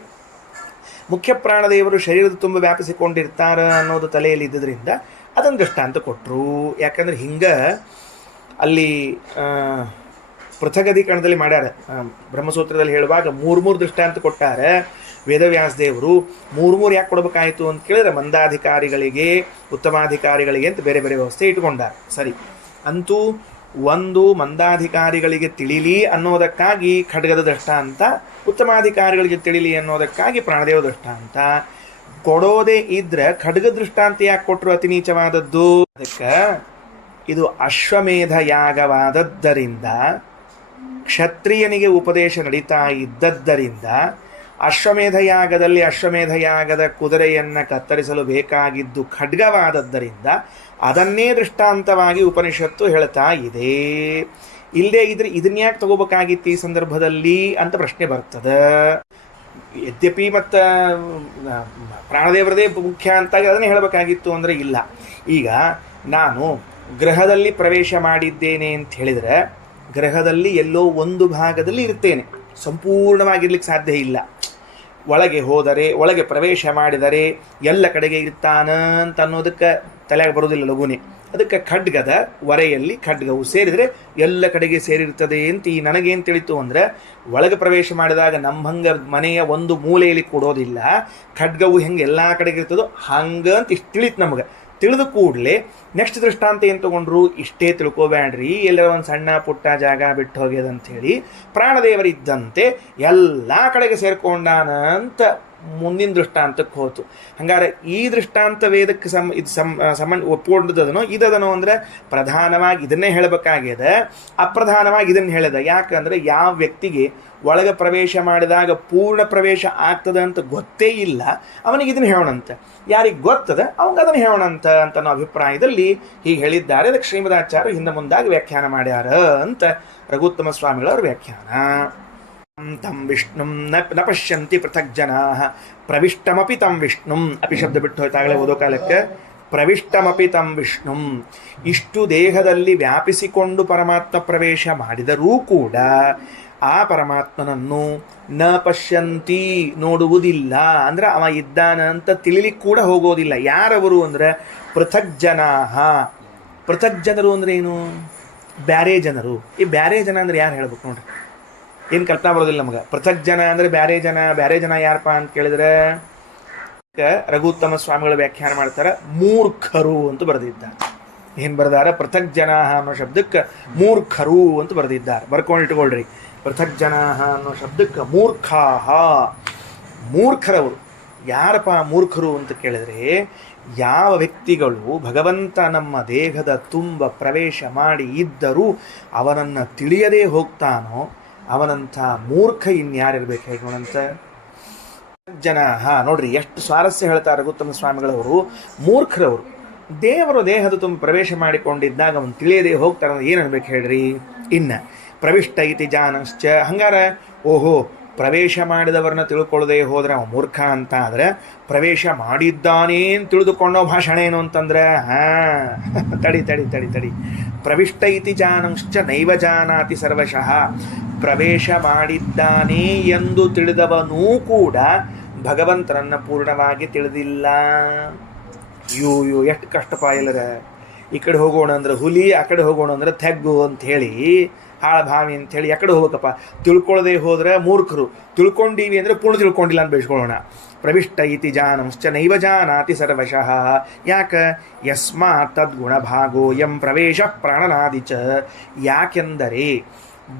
ಮುಖ್ಯ ಪ್ರಾಣದೇವರು ಶರೀರದ ತುಂಬ ವ್ಯಾಪಿಸಿಕೊಂಡಿರ್ತಾರ ಅನ್ನೋದು ತಲೆಯಲ್ಲಿ ಇದ್ದುದರಿಂದ ಅದನ್ನು ದೃಷ್ಟಾಂತ ಕೊಟ್ಟರು. ಯಾಕಂದರೆ ಹಿಂಗೆ ಅಲ್ಲಿ ಪೃಥಗಧಿಕರಣದಲ್ಲಿ ಮಾಡ್ಯಾರ. ಬ್ರಹ್ಮಸೂತ್ರದಲ್ಲಿ ಹೇಳುವಾಗ 3 ದೃಷ್ಟಾಂತ ಕೊಟ್ಟಾರೆ ವೇದವ್ಯಾಸ ದೇವರು. 3 ಯಾಕೆ ಕೊಡಬೇಕಾಯಿತು ಅಂತ ಕೇಳಿದ್ರೆ ಮಂದಾಧಿಕಾರಿಗಳಿಗೆ ಉತ್ತಮಾಧಿಕಾರಿಗಳಿಗೆ ಅಂತ ಬೇರೆ ಬೇರೆ ವ್ಯವಸ್ಥೆ ಇಟ್ಕೊಂಡಾರ. ಸರಿ, ಅಂತೂ ಒಂದು ಮಂದಾಧಿಕಾರಿಗಳಿಗೆ ತಿಳಿಲಿ ಅನ್ನೋದಕ್ಕಾಗಿ ಖಡ್ಗದ ದೃಷ್ಟಾಂತ, ಉತ್ತಮಾಧಿಕಾರಿಗಳಿಗೆ ತಿಳಿಲಿ ಅನ್ನೋದಕ್ಕಾಗಿ ಪ್ರಾಣದೇವ ದೃಷ್ಟಾಂತ. ಕೊಡೋದೇ ಇದ್ರೆ ಖಡ್ಗ ದೃಷ್ಟಾಂತ ಯಾಕೆ ಕೊಟ್ಟರು? ಅತಿ ನೀಚವಾದದ್ದು. ಅದಕ್ಕೆ ಇದು ಅಶ್ವಮೇಧ ಯಾಗವಾದದ್ದರಿಂದ, ಕ್ಷತ್ರಿಯನಿಗೆ ಉಪದೇಶ ನಡೀತಾ ಇದ್ದದ್ದರಿಂದ, ಅಶ್ವಮೇಧ ಯಾಗದಲ್ಲಿ ಅಶ್ವಮೇಧ ಯಾಗದ ಕುದುರೆಯನ್ನು ಕತ್ತರಿಸಲು ಬೇಕಾಗಿದ್ದು ಖಡ್ಗವಾದದ್ದರಿಂದ ಅದನ್ನೇ ದೃಷ್ಟಾಂತವಾಗಿ ಉಪನಿಷತ್ತು ಹೇಳ್ತಾ ಇದೆ. ಇಲ್ಲದೆ ಇದ್ರೆ ಇದನ್ಯಾಕೆ ತಗೋಬೇಕಾಗಿತ್ತು ಈ ಸಂದರ್ಭದಲ್ಲಿ ಅಂತ ಪ್ರಶ್ನೆ ಬರ್ತದೆ. ಯದ್ಯಪಿ ಮತ್ತು ಪ್ರಾಣದೇವರದೇ ಮುಖ್ಯ ಅಂತ ಅದನ್ನೇ ಹೇಳಬೇಕಾಗಿತ್ತು ಅಂದರೆ ಇಲ್ಲ. ಈಗ ನಾನು ಗ್ರಹದಲ್ಲಿ ಪ್ರವೇಶ ಮಾಡಿದ್ದೇನೆ ಅಂತ ಹೇಳಿದರೆ ಗ್ರಹದಲ್ಲಿ ಎಲ್ಲೋ ಒಂದು ಭಾಗದಲ್ಲಿ ಇರ್ತೇನೆ, ಸಂಪೂರ್ಣವಾಗಿರ್ಲಿಕ್ಕೆ ಸಾಧ್ಯ ಇಲ್ಲ. ಒಳಗೆ ಹೋದರೆ, ಒಳಗೆ ಪ್ರವೇಶ ಮಾಡಿದರೆ ಎಲ್ಲ ಕಡೆಗೆ ಇರ್ತಾನ ಅಂತ ಅನ್ನೋದಕ್ಕೆ ತಲೆಗೆ ಬರೋದಿಲ್ಲ ಲಘುನೆ. ಅದಕ್ಕೆ ಖಡ್ಗದ ವರೆಯಲ್ಲಿ ಖಡ್ಗವು ಸೇರಿದರೆ ಎಲ್ಲ ಕಡೆಗೆ ಸೇರಿರ್ತದೆ ಅಂತ ಈ ನನಗೇನು ತಿಳಿತು ಅಂದರೆ, ಒಳಗೆ ಪ್ರವೇಶ ಮಾಡಿದಾಗ ನಮ್ಮ ಹಂಗೆ ಮನೆಯ ಒಂದು ಮೂಲೆಯಲ್ಲಿ ಕೊಡೋದಿಲ್ಲ, ಖಡ್ಗವು ಹೆಂಗೆ ಎಲ್ಲ ಕಡೆಗೆ ಇರ್ತದೋ ಹಂಗೆ ಅಂತ ಇಷ್ಟು ತಿಳಿತು ನಮಗೆ. ತಿಳಿದ ಕೂಡಲೇ ನೆಕ್ಸ್ಟ್ ದೃಷ್ಟಾಂತ ಏನು ತೊಗೊಂಡ್ರು? ಇಷ್ಟೇ ತಿಳ್ಕೊಬ್ಯಾಡ್ರಿ, ಎಲ್ಲರ ಒಂದು ಸಣ್ಣ ಪುಟ್ಟ ಜಾಗ ಬಿಟ್ಟು ಹೋಗ್ಯದಂಥೇಳಿ ಪ್ರಾಣದೇವರಿದ್ದಂತೆ ಎಲ್ಲ ಕಡೆಗೆ ಸೇರ್ಕೊಂಡಾನ ಅಂತ ಮುಂದಿನ ದೃಷ್ಟಾಂತಕ್ಕೆ ಹೋತು. ಹಂಗಾರೆ ಈ ದೃಷ್ಟಾಂತ ವೇದಕ್ಕೆ ಸಂಬಂಧ ಒಪ್ಪಿಕೊಂಡದನೋ ಇದದನೋ ಅಂದರೆ ಪ್ರಧಾನವಾಗಿ ಇದನ್ನೇ ಹೇಳಬೇಕಾಗ್ಯದ, ಅಪ್ರಧಾನವಾಗಿ ಇದನ್ನು ಹೇಳದ. ಯಾಕಂದರೆ ಯಾವ ವ್ಯಕ್ತಿಗೆ ಒಳಗೆ ಪ್ರವೇಶ ಮಾಡಿದಾಗ ಪೂರ್ಣ ಪ್ರವೇಶ ಆಗ್ತದೆ ಅಂತ ಗೊತ್ತೇ ಇಲ್ಲ ಅವನಿಗೆ ಇದನ್ನು ಹೇಳೋಣಂತೆ, ಯಾರಿಗೆ ಗೊತ್ತದ ಅವಂಗೆ ಅದನ್ನು ಹೇಳೋಣಂತ ಅಂತ ಅನ್ನೋ ಅಭಿಪ್ರಾಯದಲ್ಲಿ ಹೀಗೆ ಹೇಳಿದ್ದಾರೆ. ಅದಕ್ಕೆ ಶ್ರೀಮದಾಚಾರ್ಯರು ಹಿಂದೆ ಮುಂದಾಗಿ ವ್ಯಾಖ್ಯಾನ ಮಾಡ್ಯಾರ ಅಂತ ರಘುತ್ತಮ ಸ್ವಾಮಿಗಳವ್ರ ವ್ಯಾಖ್ಯಾನ. ತಂ ವಿಷ್ಣುಂ ನ ಪಶ್ಯಂತಿ ಪೃಥಕ್ ಜನಾ ಪ್ರವಿಷ್ಟಮಪಿ ತಂ ವಿಷ್ಣುಂ ಅಪಿ ಶಬ್ದ ಬಿಟ್ಟು ಹೋಯ್ತಾಗಲೇ ಓದೋ ಕಾಲಕ್ಕೆ ಪ್ರವಿಷ್ಟಮಪಿ ತಂ ವಿಷ್ಣುಂ. ಇಷ್ಟು ದೇಹದಲ್ಲಿ ವ್ಯಾಪಿಸಿಕೊಂಡು ಪರಮಾತ್ಮ ಪ್ರವೇಶ ಮಾಡಿದರೂ ಕೂಡ ಆ ಪರಮಾತ್ಮನನ್ನು ನ ಪಶ್ಯಂತಿ ನೋಡುವುದಿಲ್ಲ, ಅಂದ್ರೆ ಅವ ಇದ್ದಾನ ಅಂತ ತಿಳಿಲಿಕ್ಕೆ ಕೂಡ ಹೋಗೋದಿಲ್ಲ. ಯಾರವರು ಅಂದ್ರೆ ಪೃಥಕ್ ಜನಾ. ಪೃಥಕ್ ಜನರು ಅಂದ್ರೆ ಏನು? ಬ್ಯಾರೆ ಜನರು. ಈ ಬ್ಯಾರೆ ಜನ ಅಂದ್ರೆ ಯಾರು ಹೇಳ್ಬೇಕು ನೋಡ್ರಿ, ಏನು ಕಲ್ಪನಾ ಬರೋದಿಲ್ಲ ನಮಗೆ. ಪೃಥಕ್ ಜನ ಅಂದ್ರೆ ಬ್ಯಾರೆ ಜನ. ಬ್ಯಾರೆ ಜನ ಯಾರಪ್ಪ ಅಂತ ಕೇಳಿದ್ರೆ ರಘುತ್ತಮ ಸ್ವಾಮಿಗಳು ವ್ಯಾಖ್ಯಾನ ಮಾಡ್ತಾರೆ, ಮೂರ್ಖರು ಅಂತ ಬರೆದಿದ್ದಾರೆ. ಏನು ಬರೆದಾರ? ಪೃಥಕ್ ಜನ ಅನ್ನೋ ಶಬ್ದಕ್ಕೆ ಮೂರ್ಖರು ಅಂತ ಬರೆದಿದ್ದಾರೆ. ಬರ್ಕೊಂಡಿಟ್ಕೊಳ್ರಿ, ಪೃಥಕ್ ಜನ ಅನ್ನೋ ಶಬ್ದಕ್ಕೆ ಮೂರ್ಖಾಹ, ಮೂರ್ಖರವರು. ಯಾರಪ್ಪ ಮೂರ್ಖರು ಅಂತ ಕೇಳಿದ್ರೆ, ಯಾವ ವ್ಯಕ್ತಿಗಳು ಭಗವಂತ ನಮ್ಮ ದೇಹದ ತುಂಬ ಪ್ರವೇಶ ಮಾಡಿ ಇದ್ದರೂ ಅವನನ್ನು ತಿಳಿಯದೇ ಹೋಗ್ತಾನೋ ಅವನಂಥ ಮೂರ್ಖ ಇನ್ಯಾರಿರ್ಬೇಕು ಹೇಳೋಣಂತ ಜನ. ನೋಡ್ರಿ ಎಷ್ಟು ಸ್ವಾರಸ್ಯ ಹೇಳ್ತಾರೆ ರಘುತ್ತಮ ಸ್ವಾಮಿಗಳವರು. ಮೂರ್ಖರವರು ದೇವರು ದೇಹದ ತುಂಬ ಪ್ರವೇಶ ಮಾಡಿಕೊಂಡಿದ್ದಾಗ ಅವನು ತಿಳಿಯದೇ ಹೋಗ್ತಾರ ಏನು ಅನ್ಬೇಕು ಹೇಳ್ರಿ. ಇನ್ನು ಪ್ರವಿಷ್ಟ ಇತಿ ಜಾನಶ್ಚ, ಹಂಗಾರ ಓಹೋ ಪ್ರವೇಶ ಮಾಡಿದವರನ್ನ ತಿಳ್ಕೊಳ್ಳದೆ ಹೋದ್ರೆ ಅವ ಮೂರ್ಖ ಅಂತ. ಆದರೆ ಪ್ರವೇಶ ಮಾಡಿದ್ದಾನೇ ಅಂತ ತಿಳಿದುಕೊಂಡೋ ಭಾಷಣ ಏನು ಅಂತಂದ್ರೆ ತಡಿ ತಡಿ ತಡಿ ತಡಿ ಪ್ರವಿಷ್ಟ ಇತಿ ಜಾನಶ್ಚ ನೈವ ಜಾನಾತಿ ಸರ್ವಶಃ. ಪ್ರವೇಶ ಮಾಡಿದ್ದಾನೆ ಎಂದು ತಿಳಿದವನೂ ಕೂಡ ಭಗವಂತನನ್ನು ಪೂರ್ಣವಾಗಿ ತಿಳಿದಿಲ್ಲ. ಅಯ್ಯೋ ಎಷ್ಟು ಕಷ್ಟಪ ಇಲ್ಲರ. ಈ ಕಡೆ ಹೋಗೋಣ ಅಂದ್ರೆ ಹುಲಿ, ಆ ಕಡೆ ಹೋಗೋಣ ಅಂದ್ರೆ ತೆಗ್ಗು ಅಂಥೇಳಿ, ಹಾಳಭಾವಿ ಅಂಥೇಳಿ ಎಕಡೆ ಹೋಗ್ಬೇಕಪ್ಪ. ತಿಳ್ಕೊಳ್ಳದೆ ಹೋದ್ರೆ ಮೂರ್ಖರು, ತಿಳ್ಕೊಂಡೀವಿ ಅಂದರೆ ಪೂರ್ಣ ತಿಳ್ಕೊಂಡಿಲ್ಲ ಅಂತ ಬೆಳೆಸ್ಕೊಳ್ಳೋಣ. ಪ್ರವಿಷ್ಟ ಇತಿ ಜಾನಂಶ್ಚ ನೈವ ಜಾನಾತಿ ಸರ್ವಶಃ. ಯಾಕೆ? ಯಸ್ಮಾತ್ ತದ್ಗುಣಭಾಗೋ ಯಂ ಪ್ರವೇಶ ಪ್ರಾಣನಾದಿ ಚ. ಯಾಕೆಂದರೆ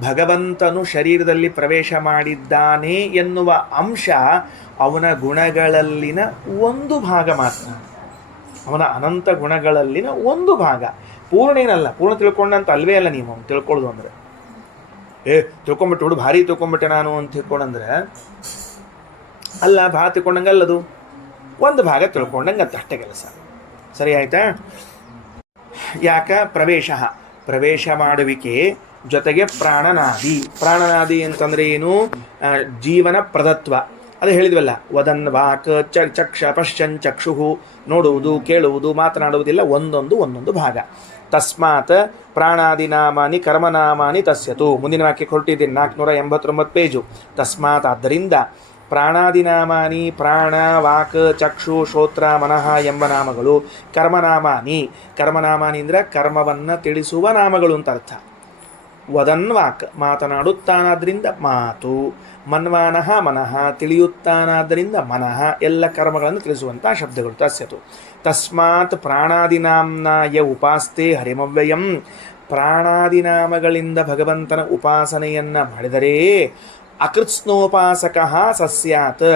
ಭಗವಂತನು ಶರೀರದಲ್ಲಿ ಪ್ರವೇಶ ಮಾಡಿದ್ದಾನೆ ಎನ್ನುವ ಅಂಶ ಅವನ ಗುಣಗಳಲ್ಲಿನ ಒಂದು ಭಾಗ ಮಾತ್ರ, ಅವನ ಅನಂತ ಗುಣಗಳಲ್ಲಿನ ಒಂದು ಭಾಗ. ಪೂರ್ಣ ಏನಲ್ಲ, ಪೂರ್ಣ ತಿಳ್ಕೊಂಡಂತ ಅಲ್ವೇ ಅಲ್ಲ. ನೀವು ತಿಳ್ಕೊಳ್ಳೋದು ಅಂದರೆ ತಿಳ್ಕೊಂಬಿಟ್ಟು ಹುಡು ಭಾರಿ ತಿಳ್ಕೊಂಬಿಟ್ಟೆ ನಾನು ಅಂತ ತಿಳ್ಕೊಂಡಂದ್ರೆ ಅಲ್ಲ, ಭಾಳ ತಿಳ್ಕೊಂಡಂಗೆ ಅಲ್ಲದು, ಒಂದು ಭಾಗ ತಿಳ್ಕೊಂಡಂಗೆ ಅಂತ ಅಷ್ಟೇ ಕೆಲಸ. ಸರಿ ಆಯ್ತಾ? ಯಾಕ? ಪ್ರವೇಶ ಮಾಡುವಿಕೆ ಜೊತೆಗೆ ಪ್ರಾಣನಾದಿ. ಪ್ರಾಣನಾದಿ ಅಂತಂದ್ರೆ ಏನು? ಜೀವನ ಪ್ರದತ್ವ. ಅದು ಹೇಳಿದ್ವಲ್ಲ, ವದನ್ ವಾಕ್ ಚಕ್ಷ ಪಶ್ಚನ್ ಚಕ್ಷು, ನೋಡುವುದು, ಕೇಳುವುದು, ಮಾತನಾಡುವುದಿಲ್ಲ, ಒಂದೊಂದು ಭಾಗ. ತಸ್ಮಾತ್ ಪ್ರಾಣಾದಿನಾಮಾನಿ ಕರ್ಮನಾಮಾನಿ ತಸ್ಯತು. ಮುಂದಿನ ವಾಕ್ಯಕ್ಕೆ ಹೊರಟಿದ್ದೀನಿ, 489 ಪೇಜು. ತಸ್ಮಾತ್, ಆದ್ದರಿಂದ ಪ್ರಾಣಾದಿನಾಮಾನಿ, ಪ್ರಾಣ, ವಾಕ್, ಚಕ್ಷು, ಶ್ರೋತ್ರ, ಮನಃ ಎಂಬ ನಾಮಗಳು, ಕರ್ಮನಾಮಾನಿ ಅಂದರೆ ಕರ್ಮವನ್ನು ತಿಳಿಸುವ ನಾಮಗಳು ಅಂತ ಅರ್ಥ. ವದನ್ ವಾಕ್ ಮಾತನಾಡುತ್ತಾನಾದ್ರಿಂದ ಮಾತು, ಮನ್ವಾನಃ ಮನಃ ತಿಳಿಯುತ್ತಾನಾದ್ದರಿಂದ ಮನಃ, ಎಲ್ಲ ಕರ್ಮಗಳನ್ನು ತಿಳಿಸುವಂಥ ಶಬ್ದಗಳು. ತಸ್ಯತು ತಸ್ಮಾತ್ ಪ್ರಾಣಾದಿನಾಮ್ನಾಯ ಉಪಾಸ್ತೆ ಹರಿಮವ್ಯಯಂ. ಪ್ರಾಣಾದಿನಾಮಗಳಿಂದ ಭಗವಂತನ ಉಪಾಸನೆಯನ್ನು ಮಾಡಿದರೆ ಅಕೃತ್ಸ್ನೋಪಾಸಕ ಸಸ್ಯಾತ್,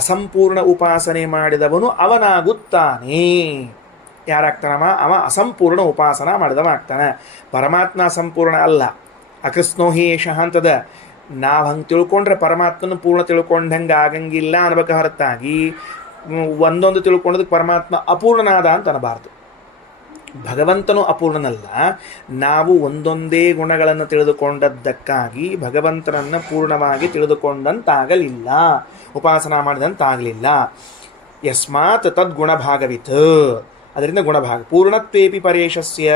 ಅಸಂಪೂರ್ಣ ಉಪಾಸನೆ ಮಾಡಿದವನು ಅವನಾಗುತ್ತಾನೆ. ಯಾರಾಗ್ತಾನವ? ಅವ ಅಸಂಪೂರ್ಣ ಉಪಾಸನ ಮಾಡಿದವ ಆಗ್ತಾನೆ. ಪರಮಾತ್ಮ ಸಂಪೂರ್ಣ ಅಲ್ಲ. ಅಕೃತ್ಸ್ನೋ ಹಿ ಏಷಃ ಅಂತದ. ನಾವು ಹಂಗೆ ತಿಳ್ಕೊಂಡ್ರೆ ಪರಮಾತ್ಮನ ಪೂರ್ಣ ತಿಳ್ಕೊಂಡಂಗೆ ಆಗಂಗಿಲ್ಲ ಅನ್ಬೇಕು ಹೊರತಾಗಿ ಒಂದೊಂದು ತಿಳ್ಕೊಂಡದಕ್ಕೆ ಪರಮಾತ್ಮ ಅಪೂರ್ಣನಾದ ಅಂತ ಅನ್ನಬಾರ್ದು. ಭಗವಂತನು ಅಪೂರ್ಣನಲ್ಲ. ನಾವು ಒಂದೊಂದೇ ಗುಣಗಳನ್ನು ತಿಳಿದುಕೊಂಡದ್ದಕ್ಕಾಗಿ ಭಗವಂತನನ್ನು ಪೂರ್ಣವಾಗಿ ತಿಳಿದುಕೊಂಡಂತಾಗಲಿಲ್ಲ, ಉಪಾಸನ ಮಾಡಿದಂತಾಗಲಿಲ್ಲ. ಯಸ್ಮಾತ್ ತದ್ಗುಣಭಾಗವಿತ್, ಅದರಿಂದ ಗುಣಭಾಗ. ಪೂರ್ಣತ್ವೇಪಿ ಪರೇಶಸ್ಯ,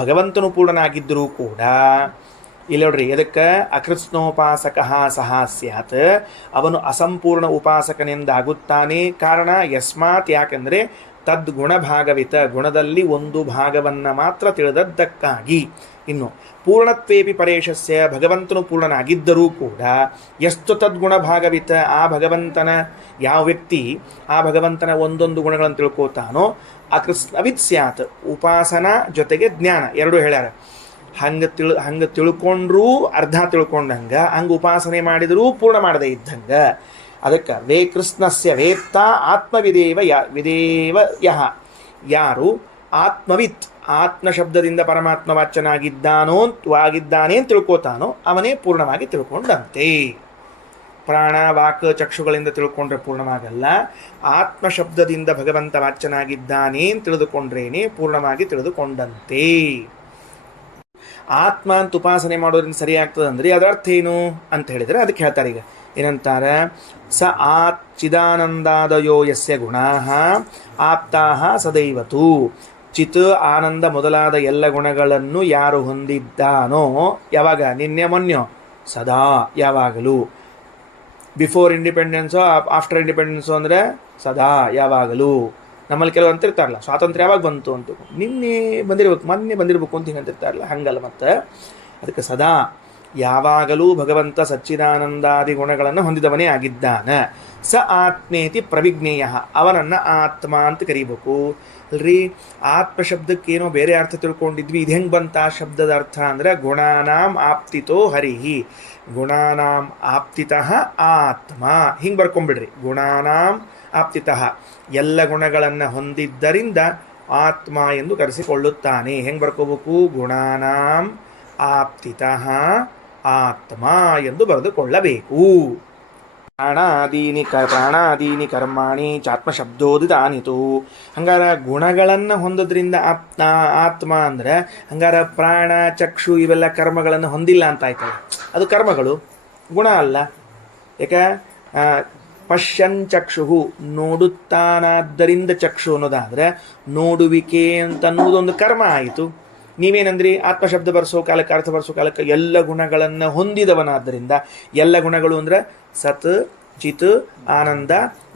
ಭಗವಂತನು ಪೂರ್ಣನಾಗಿದ್ದರೂ ಕೂಡ ಇಲ್ಲಿ ನೋಡ್ರಿ, ಎದಕ್ಕೆ? ಅಕೃತ್ಸ್ನೋಪಾಸಕ ಸಹ ಸ್ಯಾತ್, ಅವನು ಅಸಂಪೂರ್ಣ ಉಪಾಸಕನೆಂದಾಗುತ್ತಾನೆ. ಕಾರಣ ಯಸ್ಮಾತ್, ಯಾಕೆಂದರೆ ತದ್ಗುಣಭಾಗವಿತ, ಗುಣದಲ್ಲಿ ಒಂದು ಭಾಗವನ್ನು ಮಾತ್ರ ತಿಳಿದದ್ದಕ್ಕಾಗಿ. ಇನ್ನು ಪೂರ್ಣತ್ವೇಪಿ ಪರೇಶಸ್ಯ, ಭಗವಂತನು ಪೂರ್ಣನಾಗಿದ್ದರೂ ಕೂಡ ಎಷ್ಟು ತದ್ಗುಣಭಾಗವಿತ, ಆ ಭಗವಂತನ ಯಾವ ವ್ಯಕ್ತಿ ಆ ಭಗವಂತನ ಒಂದೊಂದು ಗುಣಗಳನ್ನು ತಿಳ್ಕೋತಾನೋ ಅಕೃತ್ಸ್ನವಿತ್ ಸ್ಯಾತ್. ಉಪಾಸನಾ ಜೊತೆಗೆ ಜ್ಞಾನ ಎರಡೂ ಹೇಳ್ಯಾರ. ಹಂಗೆ ತಿಳ್ಕೊಂಡ್ರೂ ಅರ್ಧ ತಿಳ್ಕೊಂಡಂಗೆ, ಹಂಗೆ ಉಪಾಸನೆ ಮಾಡಿದರೂ ಪೂರ್ಣ ಮಾಡದೇ ಇದ್ದಂಗೆ. ಅದಕ್ಕೆ ವೇ ಕೃಷ್ಣಸ್ಯ ವೇತ್ತ ಆತ್ಮವಿದೇವ ವಿದೇವ ಯಹ. ಯಾರು ಆತ್ಮವಿತ್, ಆತ್ಮ ಶಬ್ದದಿಂದ ಪರಮಾತ್ಮ ವಾಚ್ಯನಾಗಿದ್ದಾನೆ ಅಂತ ತಿಳ್ಕೋತಾನೋ ಅವನೇ ಪೂರ್ಣವಾಗಿ ತಿಳ್ಕೊಂಡಂತೆ. ಪ್ರಾಣ, ವಾಕ್, ಚಕ್ಷುಗಳಿಂದ ತಿಳ್ಕೊಂಡ್ರೆ ಪೂರ್ಣವಾಗಲ್ಲ. ಆತ್ಮ ಶಬ್ದದಿಂದ ಭಗವಂತ ವಾಚ್ಯನಾಗಿದ್ದಾನೆ ಅಂತ ತಿಳಿದುಕೊಂಡ್ರೇನೆ ಪೂರ್ಣವಾಗಿ ತಿಳಿದುಕೊಂಡಂತೆ. ಆತ್ಮ ಅಂತ ಉಪಾಸನೆ ಮಾಡೋದ್ರಿಂದ ಸರಿ ಆಗ್ತದೆ ಅಂದರೆ ಅದರ ಅರ್ಥ ಏನು ಅಂತ ಹೇಳಿದರೆ ಅದಕ್ಕೆ ಹೇಳ್ತಾರೆ. ಈಗ ಏನಂತಾರೆ, ಸ ಚಿದಾನಂದಾದಯೋ ಯಸ್ಯ ಗುಣಾಃ ಆಪ್ತಾಃ ಸದೈವತು. ಚಿತ್, ಆನಂದ ಮೊದಲಾದ ಎಲ್ಲ ಗುಣಗಳನ್ನು ಯಾರು ಹೊಂದಿದ್ದಾನೋ, ಯಾವಾಗ? ನಿನ್ನೆ ಮೊನ್ನೆ, ಸದಾ, ಯಾವಾಗಲೂ. ಬಿಫೋರ್ ಇಂಡಿಪೆಂಡೆನ್ಸೋ ಆಫ್ಟರ್ ಇಂಡಿಪೆಂಡೆನ್ಸೋ ಅಂದರೆ ಸದಾ, ಯಾವಾಗಲೂ. ನಮ್ಮಲ್ಲಿ ಕೆಲವು ಅಂತಿರ್ತಾರಲ್ಲ, ಸ್ವಾತಂತ್ರ್ಯ ಯಾವಾಗ ಬಂತು ಅಂತ, ನಿನ್ನೆ ಬಂದಿರ್ಬೇಕು, ಮೊನ್ನೆ ಬಂದಿರಬೇಕು ಅಂತ ಹಿಂಗೆ ಅಂತಿರ್ತಾರಲ್ಲ, ಹಂಗಲ್ಲ. ಮತ್ತು ಅದಕ್ಕೆ ಸದಾ, ಯಾವಾಗಲೂ ಭಗವಂತ ಸಚ್ಚಿದಾನಂದಾದಿ ಗುಣಗಳನ್ನು ಹೊಂದಿದವನೇ ಆಗಿದ್ದಾನೆ. ಸ ಆತ್ಮೇತಿ ಪ್ರವಿಜ್ಞೇಯ, ಅವನನ್ನು ಆತ್ಮ ಅಂತ ಕರೀಬೇಕು. ಅಲ್ರಿ, ಆತ್ಮ ಶಬ್ದಕ್ಕೇನೋ ಬೇರೆ ಅರ್ಥ ತಿಳ್ಕೊಂಡಿದ್ವಿ. ಇದು ಹೆಂಗೆ ಬಂತ ಆ ಶಬ್ದದ ಅರ್ಥ ಅಂದರೆ, ಗುಣಾನಾಂ ಆಪ್ತಿತೋ ಹರಿಹಿ, ಗುಣಾನಾಂ ಆಪ್ತಿತಃ ಆತ್ಮ. ಹಿಂಗೆ ಬರ್ಕೊಂಬಿಡ್ರಿ, ಗುಣಾನಾಂ ಆಪ್ತಿತಃ, ಎಲ್ಲ ಗುಣಗಳನ್ನು ಹೊಂದಿದ್ದರಿಂದ ಆತ್ಮ ಎಂದು ಕರೆಸಿಕೊಳ್ಳುತ್ತಾನೆ. ಹೆಂಗೆ ಬರ್ಕೋಬೇಕು? ಗುಣಾನಾಂ ಆಪ್ತಿತಃ ಆತ್ಮ ಎಂದು ಬರೆದುಕೊಳ್ಳಬೇಕು. ಪ್ರಾಣಾದೀನಿ ಕರ್ಮಾಣಿ ಚಾತ್ಮಶಬ್ದೋದಿತಾನಿತು. ಹಂಗಾರ ಗುಣಗಳನ್ನು ಹೊಂದೋದ್ರಿಂದ ಆತ್ಮ ಅಂದರೆ, ಹಂಗಾರ ಪ್ರಾಣ, ಚಕ್ಷು ಇವೆಲ್ಲ ಕರ್ಮಗಳನ್ನು ಹೊಂದಿಲ್ಲ ಅಂತ ಆಯ್ತಲ್ಲ, ಅದು ಕರ್ಮಗಳು, ಗುಣ ಅಲ್ಲ. ಯಾಕೆ? ಪಶ್ಯನ್ ಚಕ್ಷು, ನೋಡುತ್ತಾನಾದ್ದರಿಂದ ಚಕ್ಷು ಅನ್ನೋದಾದರೆ ನೋಡುವಿಕೆ ಅಂತ ಅನ್ನೋದೊಂದು ಕರ್ಮ ಆಯಿತು. ನೀವೇನಂದ್ರಿ? ಆತ್ಮಶಬ್ದ ಬರೆಸೋ ಕಾಲಕ್ಕೆ, ಅರ್ಥ ಬರೆಸೋ ಕಾಲಕ್ಕೆ ಎಲ್ಲ ಗುಣಗಳನ್ನು ಹೊಂದಿದವನಾದ್ದರಿಂದ, ಎಲ್ಲ ಗುಣಗಳು ಅಂದರೆ ಸತ್, ಚಿತ್, ಆನಂದ,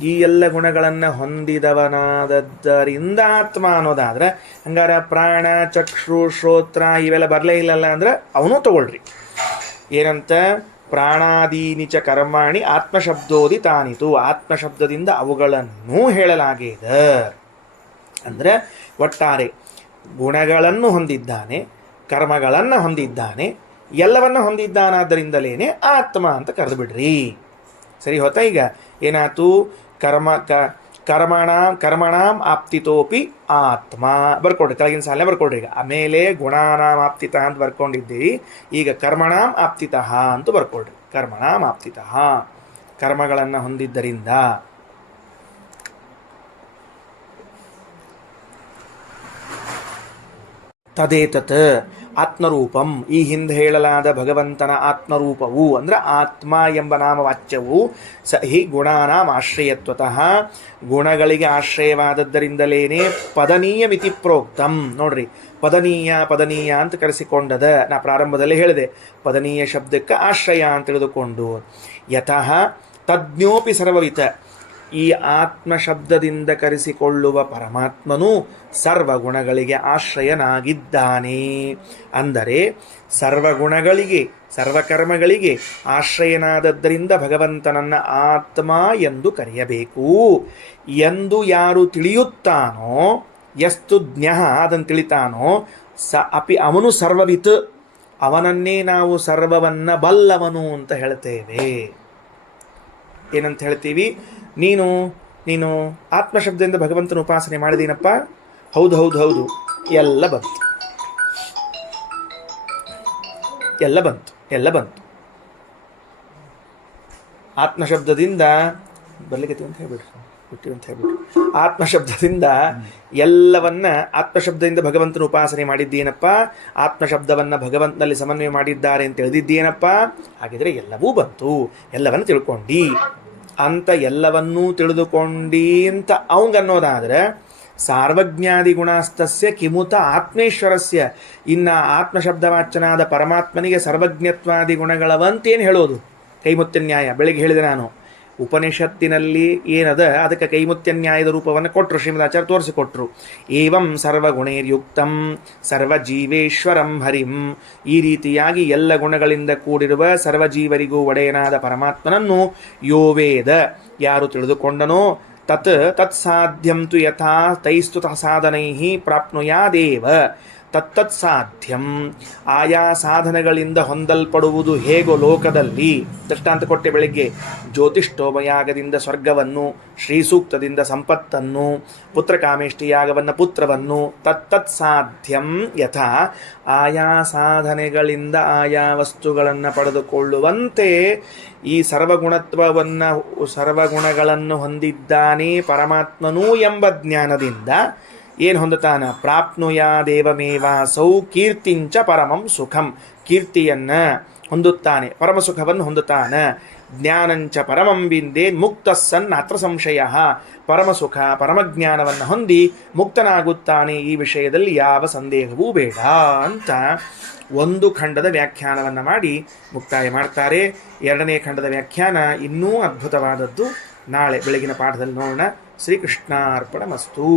ಈ ಎಲ್ಲ ಗುಣಗಳನ್ನು ಹೊಂದಿದವನಾದದ್ದರಿಂದ ಆತ್ಮ ಅನ್ನೋದಾದ್ರೆ, ಹಂಗಾರ ಪ್ರಾಣ, ಚಕ್ಷು, ಶ್ರೋತ್ರ ಇವೆಲ್ಲ ಬರಲೇ ಇಲ್ಲಲ್ಲ ಅಂದ್ರೆ ಅವನು ತಗೊಳ್ರಿ. ಏನಂತ? ಪ್ರಾಣಾದೀನಿಚ ಕರ್ಮಾಣಿ ಆತ್ಮಶಬ್ದೋದಿ ತಾನಿತು, ಆತ್ಮಶಬ್ದದಿಂದ ಅವುಗಳನ್ನು ಹೇಳಲಾಗಿದೆ. ಅಂದರೆ ಒಟ್ಟಾರೆ ಗುಣಗಳನ್ನು ಹೊಂದಿದ್ದಾನೆ, ಕರ್ಮಗಳನ್ನು ಹೊಂದಿದ್ದಾನೆ, ಎಲ್ಲವನ್ನು ಹೊಂದಿದ್ದಾನಾದ್ದರಿಂದಲೇ ಆತ್ಮ ಅಂತ ಕರೆದು ಬಿಡ್ರಿ. ಸರಿ ಹೋತಾ? ಈಗ ಏನಾಯ್ತು? ಕರ್ಮಣಾಂ ಆಪ್ತಿತೋಪಿ ಆತ್ಮ ಬರ್ಕೊಡ್ರಿ, ಕೆಳಗಿನ ಸಾಲನೆ ಬರ್ಕೊಡ್ರಿ. ಈಗ ಆಮೇಲೆ ಗುಣಾನಾಂ ಆಪ್ತಿತ ಅಂತ ಬರ್ಕೊಂಡಿದ್ದೀವಿ, ಈಗ ಕರ್ಮಣಾಂ ಆಪ್ತಿತಃ ಅಂತ ಬರ್ಕೊಡ್ರಿ. ಕರ್ಮಣಾಂ ಆಪ್ತಿತಃ, ಕರ್ಮಗಳನ್ನು ಹೊಂದಿದ್ದರಿಂದ. ತದೇತತ್ ಆತ್ಮರೂಪಂ, ಈ ಹಿಂದೆ ಹೇಳಲಾದ ಭಗವಂತನ ಆತ್ಮರೂಪವು ಅಂದರೆ ಆತ್ಮ ಎಂಬ ನಾಮವಾಚ್ಯವು ಹಿ ಗುಣಾನಾಂ ಆಶ್ರಯತ್ವತಃ, ಗುಣಗಳಿಗೆ ಆಶ್ರಯವಾದದ್ದರಿಂದಲೇನೆ ಪದನೀಯ ಮಿತಿ ಪ್ರೋಕ್ತಂ. ನೋಡ್ರಿ, ಪದನೀಯ ಅಂತ ಕರೆಸಿಕೊಂಡದ. ನಾ ಪ್ರಾರಂಭದಲ್ಲಿ ಹೇಳಿದೆ, ಪದನೀಯ ಶಬ್ದಕ್ಕೆ ಆಶ್ರಯ ಅಂತ ತಿಳಿದುಕೊಂಡು. ಯತಃ ತಜ್ಞೋಪಿ ಸರ್ವವಿತ, ಈ ಆತ್ಮ ಶಬ್ದದಿಂದ ಕರೆಸಿಕೊಳ್ಳುವ ಪರಮಾತ್ಮನು ಸರ್ವಗುಣಗಳಿಗೆ ಆಶ್ರಯನಾಗಿದ್ದಾನೆ. ಅಂದರೆ ಸರ್ವಗುಣಗಳಿಗೆ, ಸರ್ವಕರ್ಮಗಳಿಗೆ ಆಶ್ರಯನಾದದ್ದರಿಂದ ಭಗವಂತನನ್ನು ಆತ್ಮ ಎಂದು ಕರೆಯಬೇಕು ಎಂದು ಯಾರು ತಿಳಿಯುತ್ತಾನೋ, ಎಷ್ಟು ಜ್ಞಃ ಅದನ್ನು ತಿಳಿತಾನೋ, ಅಪಿ ಅವನು ಸರ್ವವಿತ್, ಅವನನ್ನೇ ನಾವು ಸರ್ವವನ್ನ ಬಲ್ಲವನು ಅಂತ ಹೇಳ್ತೇವೆ. ಏನಂತ ಹೇಳ್ತೀವಿ? ನೀನು ಆತ್ಮಶಬ್ದದಿಂದ ಭಗವಂತನ ಉಪಾಸನೆ ಮಾಡಿದೀನಪ್ಪ, ಹೌದು, ಎಲ್ಲ ಬಂತು. ಆತ್ಮಶಬ್ದದಿಂದ ಬರ್ಲಿಕ್ಕೆ ಅಂತ ಹೇಳ್ಬಿಟ್ರು, ಆತ್ಮಶಬ್ದದಿಂದ ಎಲ್ಲವನ್ನ, ಆತ್ಮಶಬ್ದದಿಂದ ಭಗವಂತನ ಉಪಾಸನೆ ಮಾಡಿದ್ದೇನಪ್ಪ, ಆತ್ಮಶಬ್ದವನ್ನ ಭಗವಂತನಲ್ಲಿ ಸಮನ್ವಯ ಮಾಡಿದ್ದಾರೆ ಅಂತ ತಿಳಿದಿದ್ದೇನಪ್ಪ, ಹಾಗಿದ್ರೆ ಎಲ್ಲವೂ ಬಂತು, ಎಲ್ಲವನ್ನು ತಿಳ್ಕೊಂಡಿ ಅಂತ. ಎಲ್ಲವನ್ನೂ ತಿಳಿದುಕೊಂಡಿ ಅಂತ ಅವಂಗನ್ನೋದಾದ್ರೆ, ಸಾರ್ವಜ್ಞಾದಿ ಗುಣಾಸ್ತಸ್ಯ ಕಿಮುತ ಆತ್ಮೇಶ್ವರಸ್ಯ, ಇನ್ನ ಆತ್ಮಶಬ್ದವಾಚನಾದ ಪರಮಾತ್ಮನಿಗೆ ಸರ್ವಜ್ಞತ್ವಾದಿ ಗುಣಗಳವಂತೇನು ಹೇಳೋದು? ಕೈಮುತ್ಯ ನ್ಯಾಯ ಬೆಳಿಗ್ಗೆ ಹೇಳಿದೆ ನಾನು. ಉಪನಿಷತ್ತಿನಲ್ಲಿ ಏನದ ಅದಕ್ಕೆ ಕೈಮುತ್ಯ ನ್ಯಾಯದ ರೂಪವನ್ನು ಕೊಟ್ಟರು, ಶ್ರೀಮದಾಚಾರ್ಯ ತೋರಿಸಿಕೊಟ್ರು. ಏವಂ ಸರ್ವಗುಣೈರ್ಯುಕ್ತಂ ಸರ್ವಜೀವೇಶ್ವರಂ ಹರಿಂ, ಈ ರೀತಿಯಾಗಿ ಎಲ್ಲ ಗುಣಗಳಿಂದ ಕೂಡಿರುವ ಸರ್ವಜೀವರಿಗೂ ಒಡೆಯನಾದ ಪರಮಾತ್ಮನನ್ನು ಯೋ ವೇದ, ಯಾರು ತಿಳಿದುಕೊಂಡನೋ, ತತ್ ಸಾಧ್ಯಂ ತು ಯಥಾ ತೈಸ್ತು ಸಾಧನೈ ಪ್ರಾಪ್ನುಯಾದೇವ, ತತ್ತತ್ ಸಾಧ್ಯಂ, ಆಯಾ ಸಾಧನಗಳಿಂದ ಹೊಂದಲ್ಪಡುವುದು ಹೇಗೋ ಲೋಕದಲ್ಲಿ. ದೃಷ್ಟಾಂತ ಕೊಟ್ಟೆ ಬೆಳಿಗ್ಗೆ, ಜ್ಯೋತಿಷ್ಠೋಮಯಾಗದಿಂದ ಸ್ವರ್ಗವನ್ನು, ಶ್ರೀಸೂಕ್ತದಿಂದ ಸಂಪತ್ತನ್ನು, ಪುತ್ರಕಾಮೇಷ್ಟಿಯಾಗವನ್ನು ಪುತ್ರವನ್ನು, ತತ್ತತ್ ಸಾಧ್ಯಂ ಯಥಾ, ಆಯಾ ಸಾಧನೆಗಳಿಂದ ಆಯಾ ವಸ್ತುಗಳನ್ನು ಪಡೆದುಕೊಳ್ಳುವಂತೆ ಈ ಸರ್ವಗುಣಗಳನ್ನು ಹೊಂದಿದ್ದಾನೆ ಪರಮಾತ್ಮನೂ ಎಂಬ ಜ್ಞಾನದಿಂದ ಏನು ಹೊಂದುತ್ತಾನ? ಪ್ರಾಪ್ನುಯಾದೇವಮೇವ ಸೌ ಕೀರ್ತಿಂಚ ಪರಮಂ ಸುಖಂ. ಕೀರ್ತಿಯನ್ನು ಹೊಂದುತ್ತಾನೆ, ಪರಮ ಸುಖವನ್ನು ಹೊಂದುತ್ತಾನೆ. ಜ್ಞಾನಂಚ ಪರಮಂ ವಿಂದೇ ಮುಕ್ತ ಸನ್ ಅತ್ರ ಸಂಶಯ. ಪರಮಸುಖ ಪರಮಜ್ಞಾನವನ್ನು ಹೊಂದಿ ಮುಕ್ತನಾಗುತ್ತಾನೆ, ಈ ವಿಷಯದಲ್ಲಿ ಯಾವ ಸಂದೇಹವೂ ಬೇಡ ಅಂತ ಒಂದು ಖಂಡದ ವ್ಯಾಖ್ಯಾನವನ್ನು ಮಾಡಿ ಮುಕ್ತಾಯ ಮಾಡ್ತಾರೆ. ಎರಡನೇ ಖಂಡದ ವ್ಯಾಖ್ಯಾನ ಇನ್ನೂ ಅದ್ಭುತವಾದದ್ದು ನಾಳೆ ಬೆಳಗಿನ ಪಾಠದಲ್ಲಿ ನೋಡೋಣ. ಶ್ರೀಕೃಷ್ಣಾರ್ಪಣಮಸ್ತು.